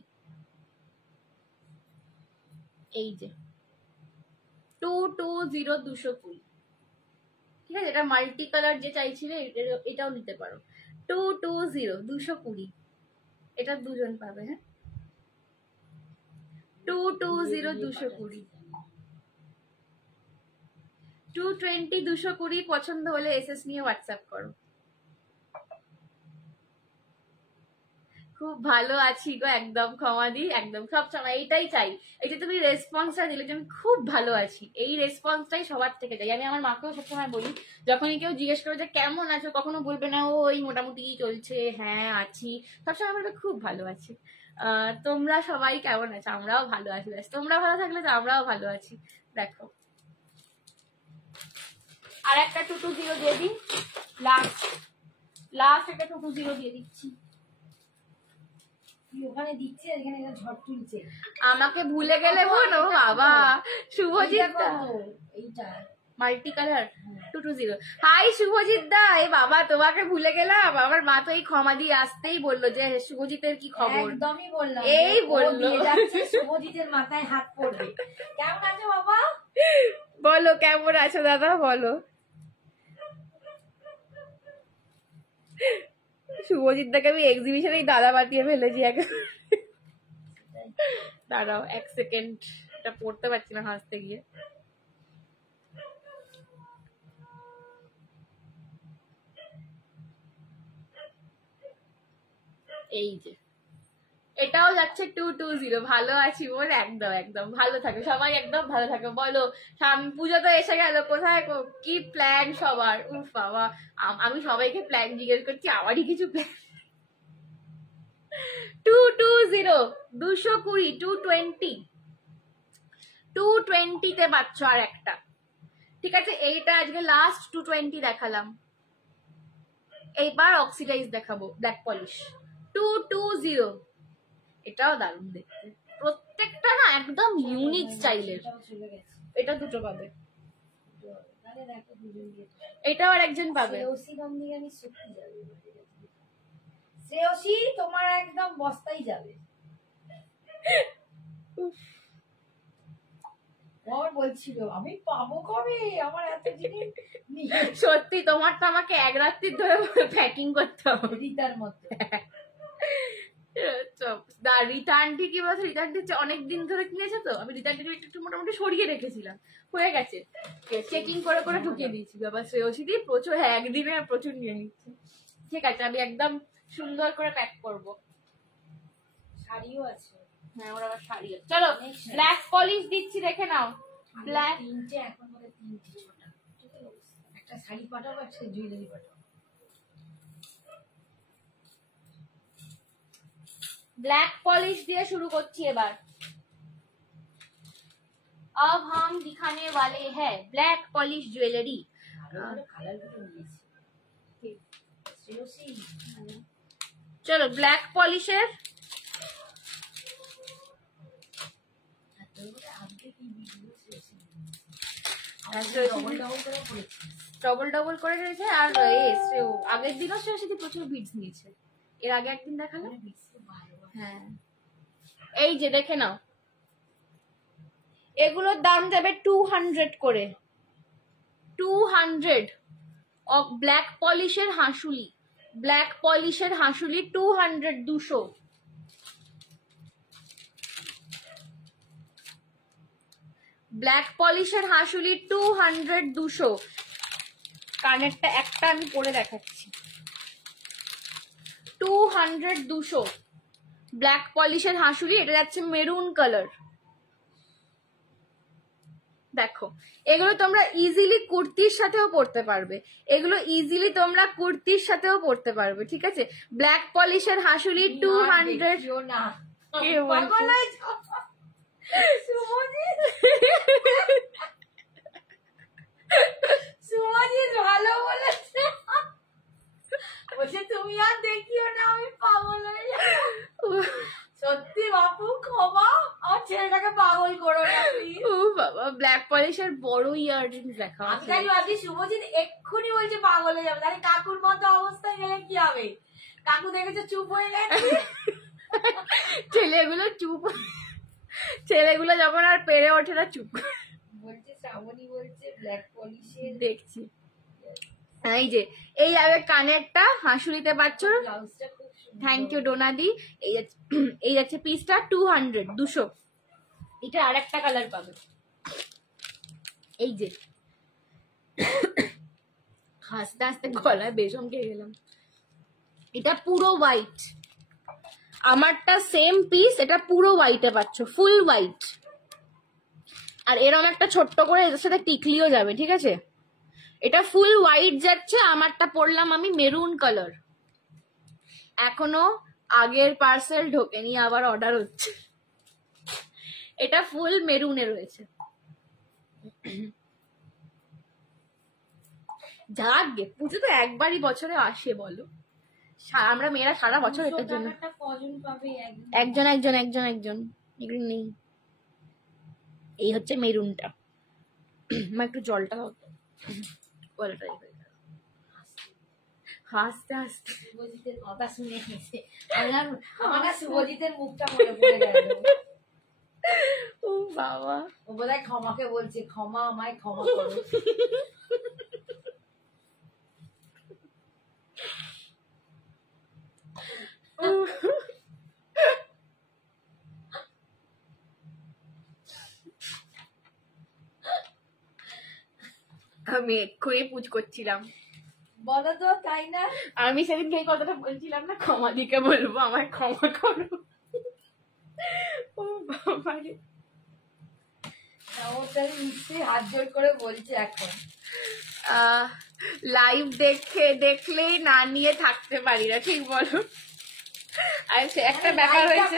এই যে 220 220, ঠিক আছে। এটা মাল্টি কালার যে চাইছিলে এটাও নিতে পারো। 220 220, এটা দুজন পাবে। হ্যাঁ 220 220, 220 220। পছন্দ হলে এসএস নিয়ে হোয়াটসঅ্যাপ করো। খুব ভালো আছি গো, একদম ক্ষমাদি, একদম সবসময় এইটাই চাই। এই যে তুমি রেসপন্সটা দিলে যে আমি খুব ভালো আছি, এই রেসপন্সটাই সবার থেকে চাই। আমি আমার মাকেও সবসময় বলি, যখনই কেউ জিজ্ঞেস করে যে কেমন আছো, কখনো বলবে না ওই মোটামুটি চলছে, হ্যাঁ আছি, সবসময় বলবে খুব ভালো আছি। তোমরা সবাই কেমন আছো? আমরাও ভালো আছি, তোমরা ভালো থাকলে তো আমরাও ভালো আছি। দেখো আর একটা 220 দিয়ে দিই। লাস্ট একটা 220 দিয়ে দিচ্ছি। ওখানে দিচ্ছে, এখানে ঝড় তুলছে। আমাকে ভুলে গেলে বোনো বাবা। শুভজিৎ দা, এইটা মাল্টি কালার 220। হাই শুভজিৎ দা, এই বাবা তোমাকে ভুলে গেলাম। আমার মা তো এই ক্ষমা দিয়ে আসতেই বললো যে শুভজিতের কি খবর। একদমই বললাম, এই বললো শুভজিতের মাথায় হাত পড়বে। কেমন আছো বাবা? বলো কেমন আছো দাদা, বলো। শুভজিৎ দাকে আমি এক্সিবিশনে দাদা বাতিয়ে ফেলেছি। দাঁড়াও 1 সেকেন্ড, এটা পড়তে পারছি না হাসতে গিয়ে। এই যে এটাও যাচ্ছে 220। ভালো আছি বোন, একদম একদম ভালো থাকে সবাই, একদম ভালো থাকে। বলো পুজো তো এসে গেল, কোথায় কি প্ল্যান সবার? উফ বাবা, আমি সবাইকে প্ল্যান জিজ্ঞেস করছি, আমারই কিছু প্ল্যান। 220, 220, 220, 220 তে পাচ্ছ আর একটা। ঠিক আছে, এইটা আজকে লাস্ট 220 দেখালাম, এইবার অক্সিডাইজ দেখাবো ব্ল্যাক পলিশ 220। এটাও দারুণ দেখতে, প্রত্যেকটা না একদম ইউনিক স্টাইলের। এটা দুটো পাবে, এটাও আর একজন পাবে। শ্রেয়সী তোমার একদম বস্তাই যাবে। বলছিল আমি পাবো কবে, আমার এত জিনিস। সত্যি তোমার তো আমাকে এক রাত্রি ধরে প্যাকিং করতে হবে রিতার মতো। রিটার্নটি কি বলছে, রিটার্নটি অনেকদিন ধরে কিনেছে তো, আমি রিটার্নটি একটু মোটামুটি সরিয়ে রেখেছিলাম, হয়ে গেছে, চেকিং করে করে ঢুকিয়ে দিয়েছি। বাবা শ্রেয়সী দিয়ে প্রচুর, একদিনে প্রচুর নিয়ে নিচ্ছে। ঠিক আছে, আমি একদম সুন্দর করে প্যাক করবো। শাড়িও আছে, হ্যাঁ ওর আবার শাড়ি আছে। চলো ব্ল্যাক পলিশ দিচ্ছি, দেখে নাও। ব্ল্যাক তিনটে, এখন বলে তিনটে ছোটা। একটা শাড়ি পাঠাবো, একটা জুয়েলারি পাঠাবো। ब्लैक पॉलिश दिए शुरू करছি এবার। अब हम दिखाने वाले हैं ब्लैक पॉलिश ज्वेलरी। चलो ब्लैक पॉलिशेर ডবল ডবল করে রয়েছে। আর আগের দিনও সে প্রচুর বিটস নিয়েছে, এর আগে একদিন দেখালো। হ্যাঁ এই যে দেখে নাও, এগুলোর দাম যাবে 200 করে। 200 ব্ল্যাক পলিশের হাঁসুলি, ব্ল্যাক পলিশের হাঁসুলি 200, 200। ব্ল্যাক পলিশের হাঁসুলি 200, 200। কানেরটা একটা আমি পরে দেখাচ্ছি। 200, 200 ব্ল্যাক পলিশের হাঁসুলি। এটা যাচ্ছে মেরুন কালার। দেখো এগুলো তোমরা ইজিলি কুর্তির সাথেও পরতে পারবে, এগুলো ইজিলি তোমরা কুর্তির সাথেও পরতে পারবে। ঠিক আছে, ব্ল্যাক পলিশের হাঁসুলি 200। ভালো বলেছে, বলছে তুমি আর দেখিও না, আমি পাগল হয়ে যাবো। সত্যি বাপু ক্ষমা, আমার ছেলেটাকে পাগল করো না প্লিজ। ও বাবা, ব্ল্যাক পলিশের বড় ইয়াররিংস দেখা আমি খালি ভাবছি শুভজিৎ এক্ষুনি বলছে পাগল হয়ে যাবে, তাহলে কাকুর মতো অবস্থায় গেলে কি হবে? কাকু দেখেছে চুপ হয়ে গেছে। ছেলেগুলো চুপ, ছেলেগুলো যখন আর পেরে ওঠে না চুপ বলছে। শ্রাবণী বলছে ব্ল্যাক পলিশের দেখছি। এই যে এই আগে কানেরটা হাঁসুলিতে পাচ্ছ। থ্যাংক ইউ ডোনাদি। এই যাচ্ছে পিসটা 200, 200। এটা আর একটা কালার পাবে, এই যে হাসতে হাসতে গলায় বেসম খেয়ে গেলাম। এটা পুরো হোয়াইট, আমারটা সেম পিস, এটা পুরো হোয়াইটে পাচ্ছ, ফুল হোয়াইট। আর এরকম একটা ছোট্ট করে এর সাথে টিকলিও যাবে। ঠিক আছে, এটা ফুল হোয়াইট যাচ্ছে, আমারটা পরলাম আমি মেরুন কালার। এখনো আগের পার্সেল ঢোকেনি, আবার অর্ডার হচ্ছে। এটা ফুল মেরুনে রয়েছে। যাক গে, পুজো তো একবারই বছরে আসে বলো, আমরা মেয়েরা সারা বছর এটার জন্য কজন পাবে? একজন একজন একজন একজন, এগুলো নেই। এই হচ্ছে মেরুনটা। আমার একটু জলটা দাও তো, জলটাই হাসতে হাসতে শুভজিতের কথা শুনে হেসে আমার না শুভজিতের মুখটা মনে পড়ে গেল। ও বাবা, ও বোধহয় ক্ষমাকে বলছে, ক্ষমা, আমায় ক্ষমা করো। আমি এক্ষুনি পুজ করছিলাম। বলো তো, তাই না? আমি সেদিনকে এই কথাটা বলছিলাম না, ক্ষমা দিকে বলবো আমায় ক্ষমা করো। ও বাবা রে, ও তাহলে নিশ্চয়ই হাত জোর করে বলছে এখন। লাইভ দেখলেই না নিয়ে থাকতে পারি না, ঠিক বলো? আর একটা ব্যাপার হয়েছে,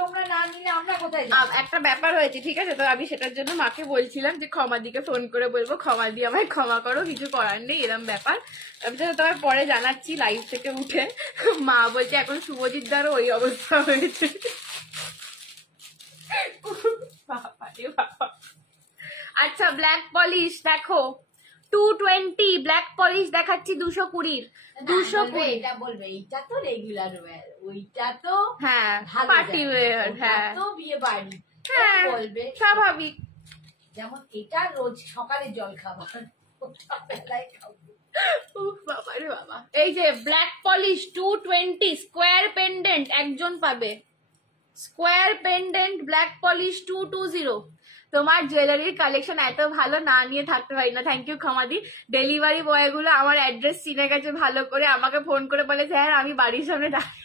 তোমরা না নিলে আমরা কোথায়? একটা ব্যাপার হয়েছে, ঠিক আছে? তো আমি সেটার জন্য মাকে বলছিলাম যে ক্ষমা দিকে ফোন করে বলবো, ক্ষমা দিয়ে আমায় ক্ষমা করো, কিছু করার নেই, এরকম ব্যাপার। আমি তো তোমার পরে জানাচ্ছি লাইভ থেকে উঠে। মা বলছে এখন শুভজিৎ দারও ওই অবস্থা হয়েছে। বাবা রে বাবা। আচ্ছা, ব্ল্যাক পলিশ দেখো 220, ব্ল্যাক পলিশ দেখাচ্ছি 220। 220 এটা বলবে, এইটা তো রেগুলার ওয়্যার, ওইটা তো হ্যাঁ ভালো পার্টি ওয়্যার, হ্যাঁ তো বিয়ে বাড়ি, হ্যাঁ বলবে স্বাভাবিক। যেমন এটা রোজ সকালে জল খাবার, বেলায় খাবো। বাবা রে বাবা। এই যে ব্ল্যাক পলিশ 220 স্কোয়ার পেন্ডেন্ট একজন পাবে। Square pendant black polish 220। তোমার জুয়েলারির কালেকশন এত ভালো, না নিয়ে থাকতে পারি না। থ্যাংক ইউ ক্ষমাদি। ডেলিভারি বয় গুলো আমার অ্যাড্রেস চিনে গেছে ভালো করে, আমাকে ফোন করে বলে স্যার আমি বাড়ির সামনে দাঁড়িয়ে।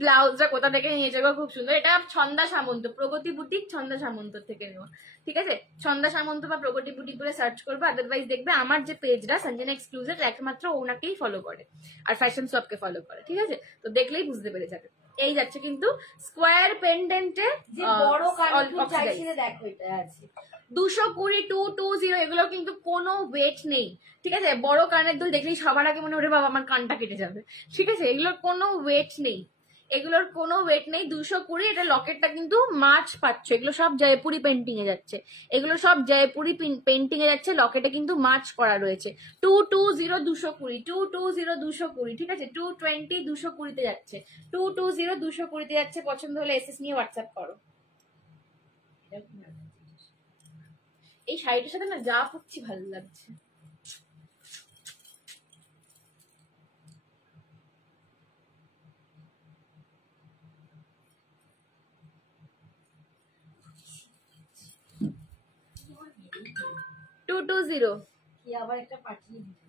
ব্লাউজটা কোথা থেকে নিয়েছে গো, খুব সুন্দর। এটা ছন্দা সামন্ত, প্রগতি বুটিক ছন্দা সামন্ত থেকে নেওয়া, ঠিক আছে? ছন্দা সামন্ত বা প্রগতি বুটিক বলে সার্চ করবে, আদারওয়াইজ দেখবে আমার যে পেজটা সঞ্জনা এক্সক্লুসিভ, একমাত্র ওনাকেই ফলো করে আর ফ্যাশন শপকে ফলো করে, ঠিক আছে? তো দেখলেই বুঝতে পেরে যাবে। এই যাচ্ছে কিন্তু স্কোয়ার পেন্ডেন্টে যে বড় কানের চাইছিলে, দেখো এটা আছে 220 220। এগুলো কিন্তু কোনো ওয়েট নেই, ঠিক আছে? বড় কানের দুল দেখলেই সবার আগে মনে ওরে বাবা আমার কানটা কেটে যাবে, ঠিক আছে? এগুলোর কোনো ওয়েট নেই, এগুলোর কোনো ওয়েট নেই। 220। এটা লকেটটা কিন্তু মাছ পাচ্ছ, এগুলো সব জয়পুরি পেন্টিং এ যাচ্ছে, এগুলো সব জয়পুরি পেন্টিং এ যাচ্ছে। লকেটে কিন্তু মাছ করা রয়েছে। 220 220, 220 220, ঠিক আছে? 220 220 তে যাচ্ছে, 220 220 তে যাচ্ছে। পছন্দ হলে এসএস নিয়ে হোয়াটসঅ্যাপ করো। এই শাড়িটার সাথে না যা পরছি ভালো লাগছে। কি আবার একটা পাঠিয়ে দিল,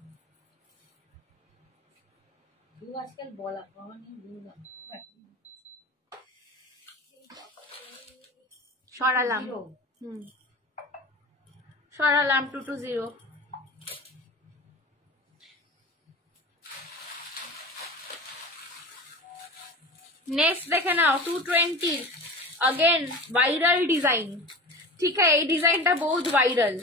তুই আজকাল বলা পাওয়া নেই, বুঝলাম। সরালাম, সরালাম 220। नेक्स्ट देखे ना 220 अगेन वायरल डिजाइन, ठीक है? ये डिजाइन टा बहुत वायरल।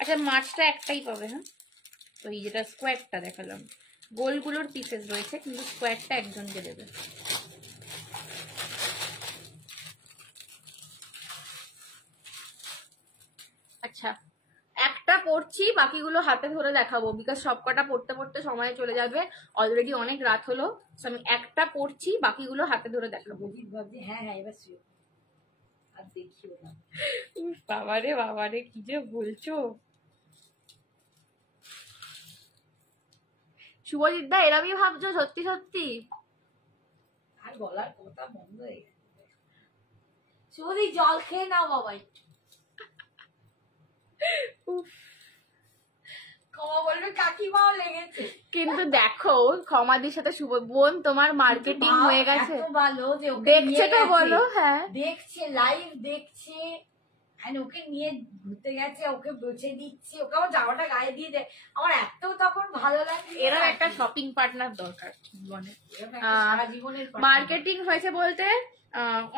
अच्छा মাছটা একটাই পাবে, হ্যাঁ? তো এই যেটা স্কোয়ারটা দেখালাম, গোলগুলোর পিসেস রয়েছে, কিন্তু স্কোয়ারটা একজনকে দেবে। আচ্ছা, একটা পড়ছি, বাকিগুলো হাতে ধরে দেখাবো, বিকজ সবকটা পড়তে পড়তে সময় চলে যাবে, অলরেডি অনেক রাত হলো। আমি একটা পড়ছি, বাকিগুলো হাতে ধরে দেখাবো। হ্যাঁ হ্যাঁ, এবার আর দেখিও না। বাবারে বাবারে, কি যে বলছো শুভজিৎ দা, এরমই ভাবছো সত্যি সত্যি? আর বলার কথা বন্ধ হয়ে গেছে। শুভজিৎ জল খেয়ে নাও বাবাই। ক্ষমা বলবে কাকিমাও লেগেছে, কিন্তু দেখো ক্ষমাদির সাথে শুভ বোন তোমার মার্কেটিং হয়ে গেছে, ভালো যে দেখছে তো বলো। হ্যাঁ দেখছে, লাইভ দেখছে, ওকে নিয়ে ঘুরতে গেছে, ওকে বেছে দিচ্ছি, ওকে আমার জামাটা গায়ে দিয়ে দেয়, আমার এত তখন ভালো লাগে। এরকম একটা শপিং পার্টনার দরকার জীবনে। সারা জীবনের মার্কেটিং হয়েছে বলতে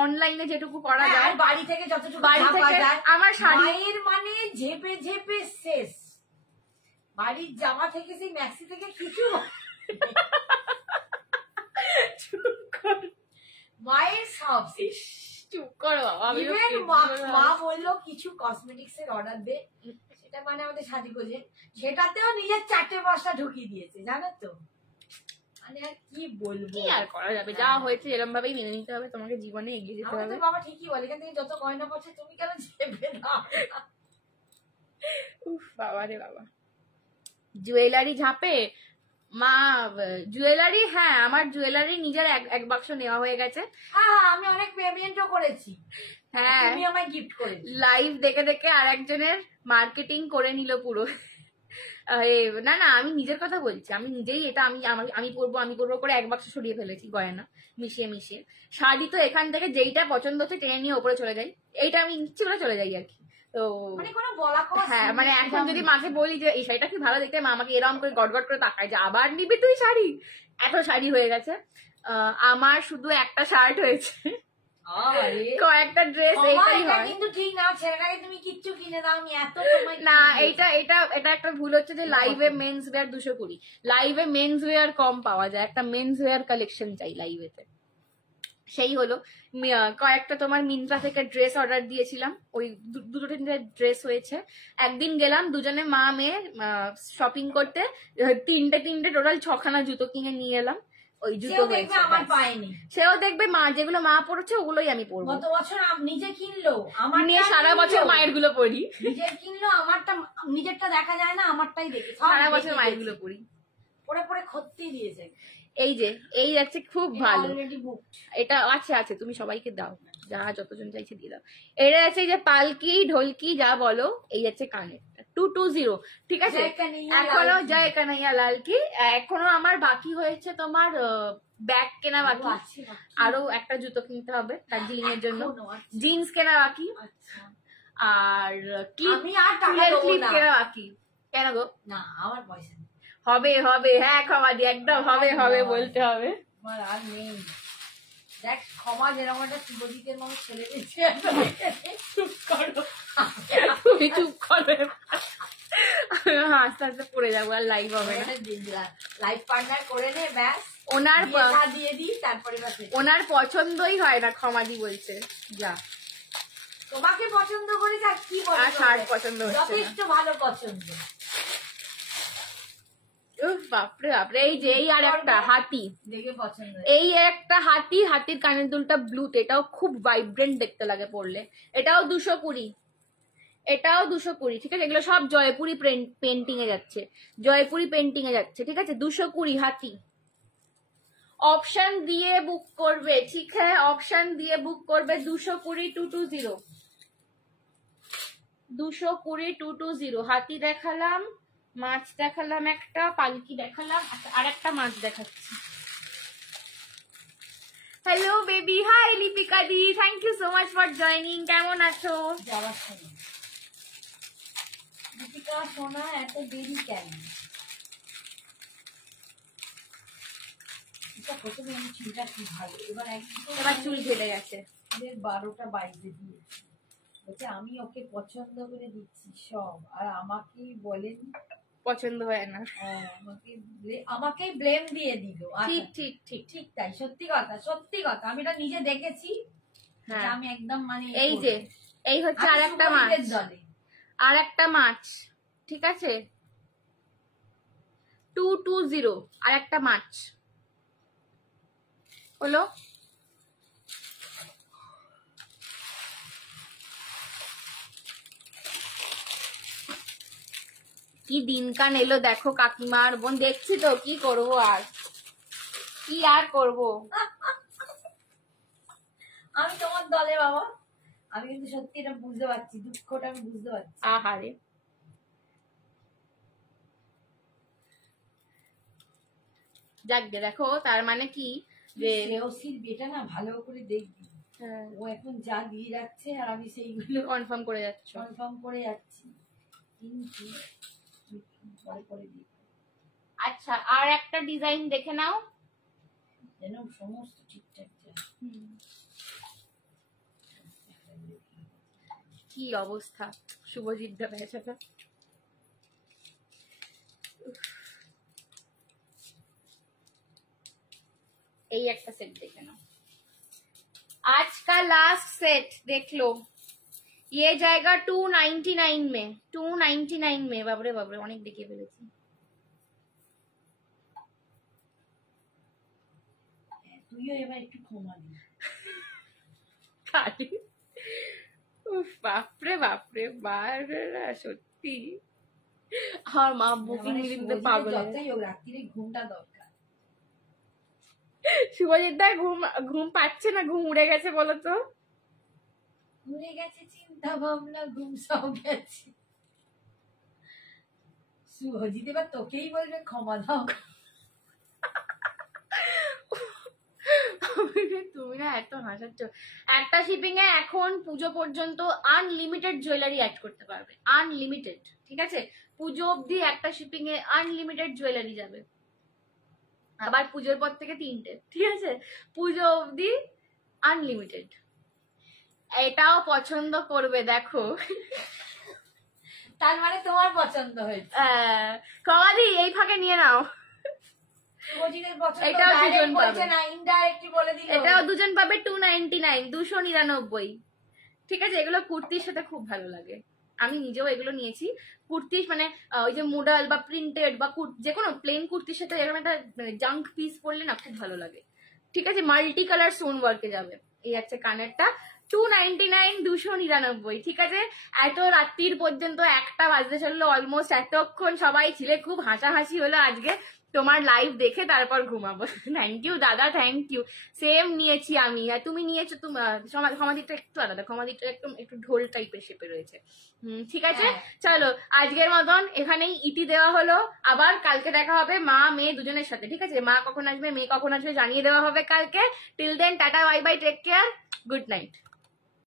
অনলাইনে যেটুকু করা যায়, বাড়ি থেকে যতটুকু বাড়ি থেকে আমার শাড়ির মানে ঝেপে ঝেপে শেষ। বাড়ির জামা থেকে সেই ম্যাক্সি থেকে কিছু মায়ের সব চুপ করো বাবা। মা বললো কিছু কসমেটিক্স এর অর্ডার দে, সেটা মানে আমাদের সাজগোজে, সেটাতেও নিজের 4-5টা ঢুকিয়ে দিয়েছে, জানো তো। মানে আর কি বলবো, কি আর করা যাবে, যা হয়েছে এরকম ভাবেই মেনে নিতে হবে, তোমাকে জীবনে এগিয়ে যেতে হবে। বাবা ঠিকই বলে, এখান থেকে যত গয়না পড়ছে তুমি কেন চেপে দাও। উফ বাবা রে বাবা, জুয়েলারি ঝাপে মা জুয়েলারি। হ্যাঁ, আমার জুয়েলারি নিজের এক বাক্স নেওয়া হয়ে গেছে। আমি অনেক পেমেন্টও করেছি। হ্যাঁ, তুমি আমায় গিফট করেছো। লাইভ দেখে দেখে আর একজনের মার্কেটিং করে নিল পুরো। না না, আমি নিজের কথা বলছি, আমি নিজেই এটা আমি করবো করে এক বাক্স সরিয়ে ফেলেছি গয়না মিশিয়ে মিশিয়ে। শাড়ি তো এখান থেকে যেইটা পছন্দ হচ্ছে টেনে নিয়ে ওপরে চলে যাই, এইটা আমি ইচ্ছে করে চলে যাই আর কি। তো হ্যাঁ, মানে এখন যদি মাকে বলি যে এই শাড়িটা কি ভালো দেখতে, মা আমাকে এরকম করে গটগট করে তাকায় যে আবার নিবি তুই শাড়ি, এত শাড়ি হয়ে গেছে। আমার শুধু একটা শার্ট হয়েছে, কয়েকটা ড্রেস, এইটাই হয়। কিন্তু ঠিক না, ছেলেটাকে তুমি কিচ্ছু কিনে দাও, আমি এত না, এটা একটা ভুল হচ্ছে যে লাইভে মেন্স ওয়্যার 220, লাইভে মেন্স ওয়্যার কম পাওয়া যায়, একটা মেন্স ওয়্যার কালেকশন চাই লাইভেতে। সেই হলো, কয়েকটা তোমার মিন্ত্রা থেকে ড্রেস অর্ডার দিয়েছিলাম, ওই দুটো তিনটে ড্রেস হয়েছে। একদিন গেলাম দুজনে মা মেয়ে শপিং করতে, তিনটে টোটাল 6খানা জুতো কিনে নিয়ে এলাম। ওই জুতো হয়েছে, সেও দেখবে মা যেগুলো মা পড়ছে ওগুলোই আমি পরবো। গত বছর নিজে কিনলো, আমার নিয়ে সারা বছর মায়ের গুলো পরি। নিজে কিনলো, আমারটা নিজেরটা দেখা যায় না, আমারটাই দেখি সারা বছর মায়ের গুলো পরি, পরে পরে খত্তি দিয়েছে। এই যাচ্ছে খুব ভালো, এটা আছে তুমি সবাইকে দাও, যারা যতজন চাইছে দিয়ে দাও। এটা আছে যে পালকি ঢোলকি যা বলো, এই যাচ্ছে কানের 220, ঠিক আছে। এখনো জয় কানাইয়া লালকি, এখনো আমার বাকি হয়েছে তোমার ব্যাগ কেনা বাকি, আরো একটা জুতো কিনতে হবে দার্জিলিং এর জন্য, জিন্স কেনা বাকি, আর ক্লিপ কেনা বাকি। কেন গো? না আমার পয়সা হবে, হ্যাঁ ক্ষমা দি, একদম হবে বলতে হবে। আর নেই, দেখ ক্ষমা যেরকম একটা শিবজিতের মানুষ ছেলে দিচ্ছে। চুপ করো, তুমি চুপ করো, আস্তে আস্তে পড়ে যাবো, আর লাইভ হবে না। লাইভ পার্টনার করে নে, ব্যাস ওনার দিয়ে দিই, তারপরে ওনার পছন্দই হয় না, ক্ষমাদি বলছে। যা, তোমাকে পছন্দ করি, আর কি আর শার্ট পছন্দ হচ্ছে, যথেষ্ট ভালো পছন্দ। বাপরে বাপরে, এই যে এই আর একটা হাতি দেখে পছন্দ, এই একটা হাতির কানের দুলটা ব্লুতে, এটাও খুব ভাইব্রেন্ট দেখতে লাগে পরলে। এটাও 220, এটাও 220, ঠিক আছে। এগুলো সব জয়পুরি পেন্টিং এ যাচ্ছে, ঠিক আছে। 220 হাতি, অপশন দিয়ে বুক করবে, ঠিক হ্যাঁ, অপশন দিয়ে বুক করবে। 220 220 হাতি দেখালাম, মাছ দেখালাম, একটা পালকি দেখালাম, আর একটা মাছ দেখাচ্ছি। Hello baby, hi Lipika di, thank you so much for joining. কেমন আছো? লিপিকা সোনা, এত দেরি কেন? প্রথমে আমি চুলটা কি ভালো, এবার চুল ঝেড়ে গেছে, 12টা বাইজে দিয়েছি, বলছে আমি ওকে পছন্দ করে দিচ্ছি সব, আর আমাকেই বলেন পছন্দ হয় না, আমাকেই ব্লেম দিয়ে দিল। ঠিক তাই, সত্যি কথা আমি এটা নিজে দেখেছি। হ্যাঁ, আমি একদম মানে এই হচ্ছে আর একটা মাছ, ঠিক আছে। 220 আর একটা মাছ হলো। কি দিনকান এলো দেখো কাকিমার বোন, দেখছি তো কি করবো, আর করবো। আমি তোমার দলে বাবা, আমি কিন্তু সত্যি এটা বুঝতে পারছি, দুঃখটা আমি বুঝতে পারছি। আহারে, যাক গে, দেখো তার মানে কি যে ওসির বেটা না ভালো করে দেখবি, হ্যাঁ, ও এখন যা দিয়ে যাচ্ছে আর আমি সেইগুলো কনফার্ম করে যাচ্ছ। কনফার্ম করে যাচ্ছি, কিন্তু পরে পরে দিই আচ্ছা, আর একটা ডিজাইন দেখে নাও। যেন সমস্ত ঠিকঠাক যায়। কি অবস্থা শুভজিৎ দা বেচারা। এই একটা সেট দেখে নাও, आज का लास्ट सेट देख लो, ये जाएगा 299 में, 299 में। बाबरे बाबरे অনেক দেখিয়ে ফেলেছি। তুইও এবার একটু ক্ষমা দিস। খালি উফ, বাপরে বাপরে বাবা, সত্যি আমার মা বুকিং দিতে পাগল হয়ে যতই হোক রাত্রিরে ঘুমটা দরকার। শুভজিৎ দা ঘুম পাচ্ছে না, ঘুম উড়ে গেছে বলো তো? ঘুরে গেছে চিন্তা ভাবনা, ঘুম সব গেছে। শুভজিৎ এবার তোকেই বলবে ক্ষমা দাও। তুমি না এত হাসাচ্ছ। একটা শিপিং এ এখন পুজো পর্যন্ত আনলিমিটেড জুয়েলারি অ্যাড করতে পারবে, আনলিমিটেড। ঠিক আছে, পুজো অবধি একটা শিপিং এ আনলিমিটেড জুয়েলারি যাবে। আবার পুজোর পর থেকে 3টে, ঠিক আছে, পুজো অবধি আনলিমিটেড। এটাও পছন্দ করবে দেখো। তার মানে তোমার পছন্দ হয়েছে। কমাদি এই ফাঁকে নিয়ে নাও। শুভজিতের পছন্দ এটাও দুজন ডাইরেক্ট পাবে। বলছে না, ইনডাইরেক্টলি বলে দিল। এটাও দুজন পাবে 299, 299। ঠিক আছে, এগুলো কুর্তির সাথে খুব ভালো লাগে। আমি নিজেও এগুলো নিয়েছি। কুর্তি মানে ওই যে মডেল বা প্রিন্টেড বা যে কোনো প্লেন কুর্তির সাথে এরকম একটা জাঙ্ক পিস পরলে না খুব ভালো লাগে। ঠিক আছে, মাল্টি কালার স্টোন ওয়ার্কে যাবে। এই আছে কানেরটা, 299, 299। ঠিক আছে, এত রাত্রির পর্যন্ত 1টা বাজতে চললো অলমোস্ট। এতক্ষণ সবাই ছিলে, খুব হাসাহাসি হলো আজকে তোমার লাইভ দেখে, তারপর ঘুমাবো। থ্যাংক ইউ দাদা, থ্যাংক ইউ। সেম নিয়েছি আমি, আর তুমি নিয়েছো সমাধিটা একটু আলাদা, সমাধিটা একটু ঢোল টাইপের শেপে রয়েছে। ঠিক আছে, চলো আজকের মতন এখানেই ইতি দেওয়া হলো। আবার কালকে দেখা হবে মা মেয়ে দুজনের সাথে। ঠিক আছে, মা কখন আসবে মেয়ে কখন আসবে জানিয়ে দেওয়া হবে কালকে। Till then tata, bye bye, take care, good night.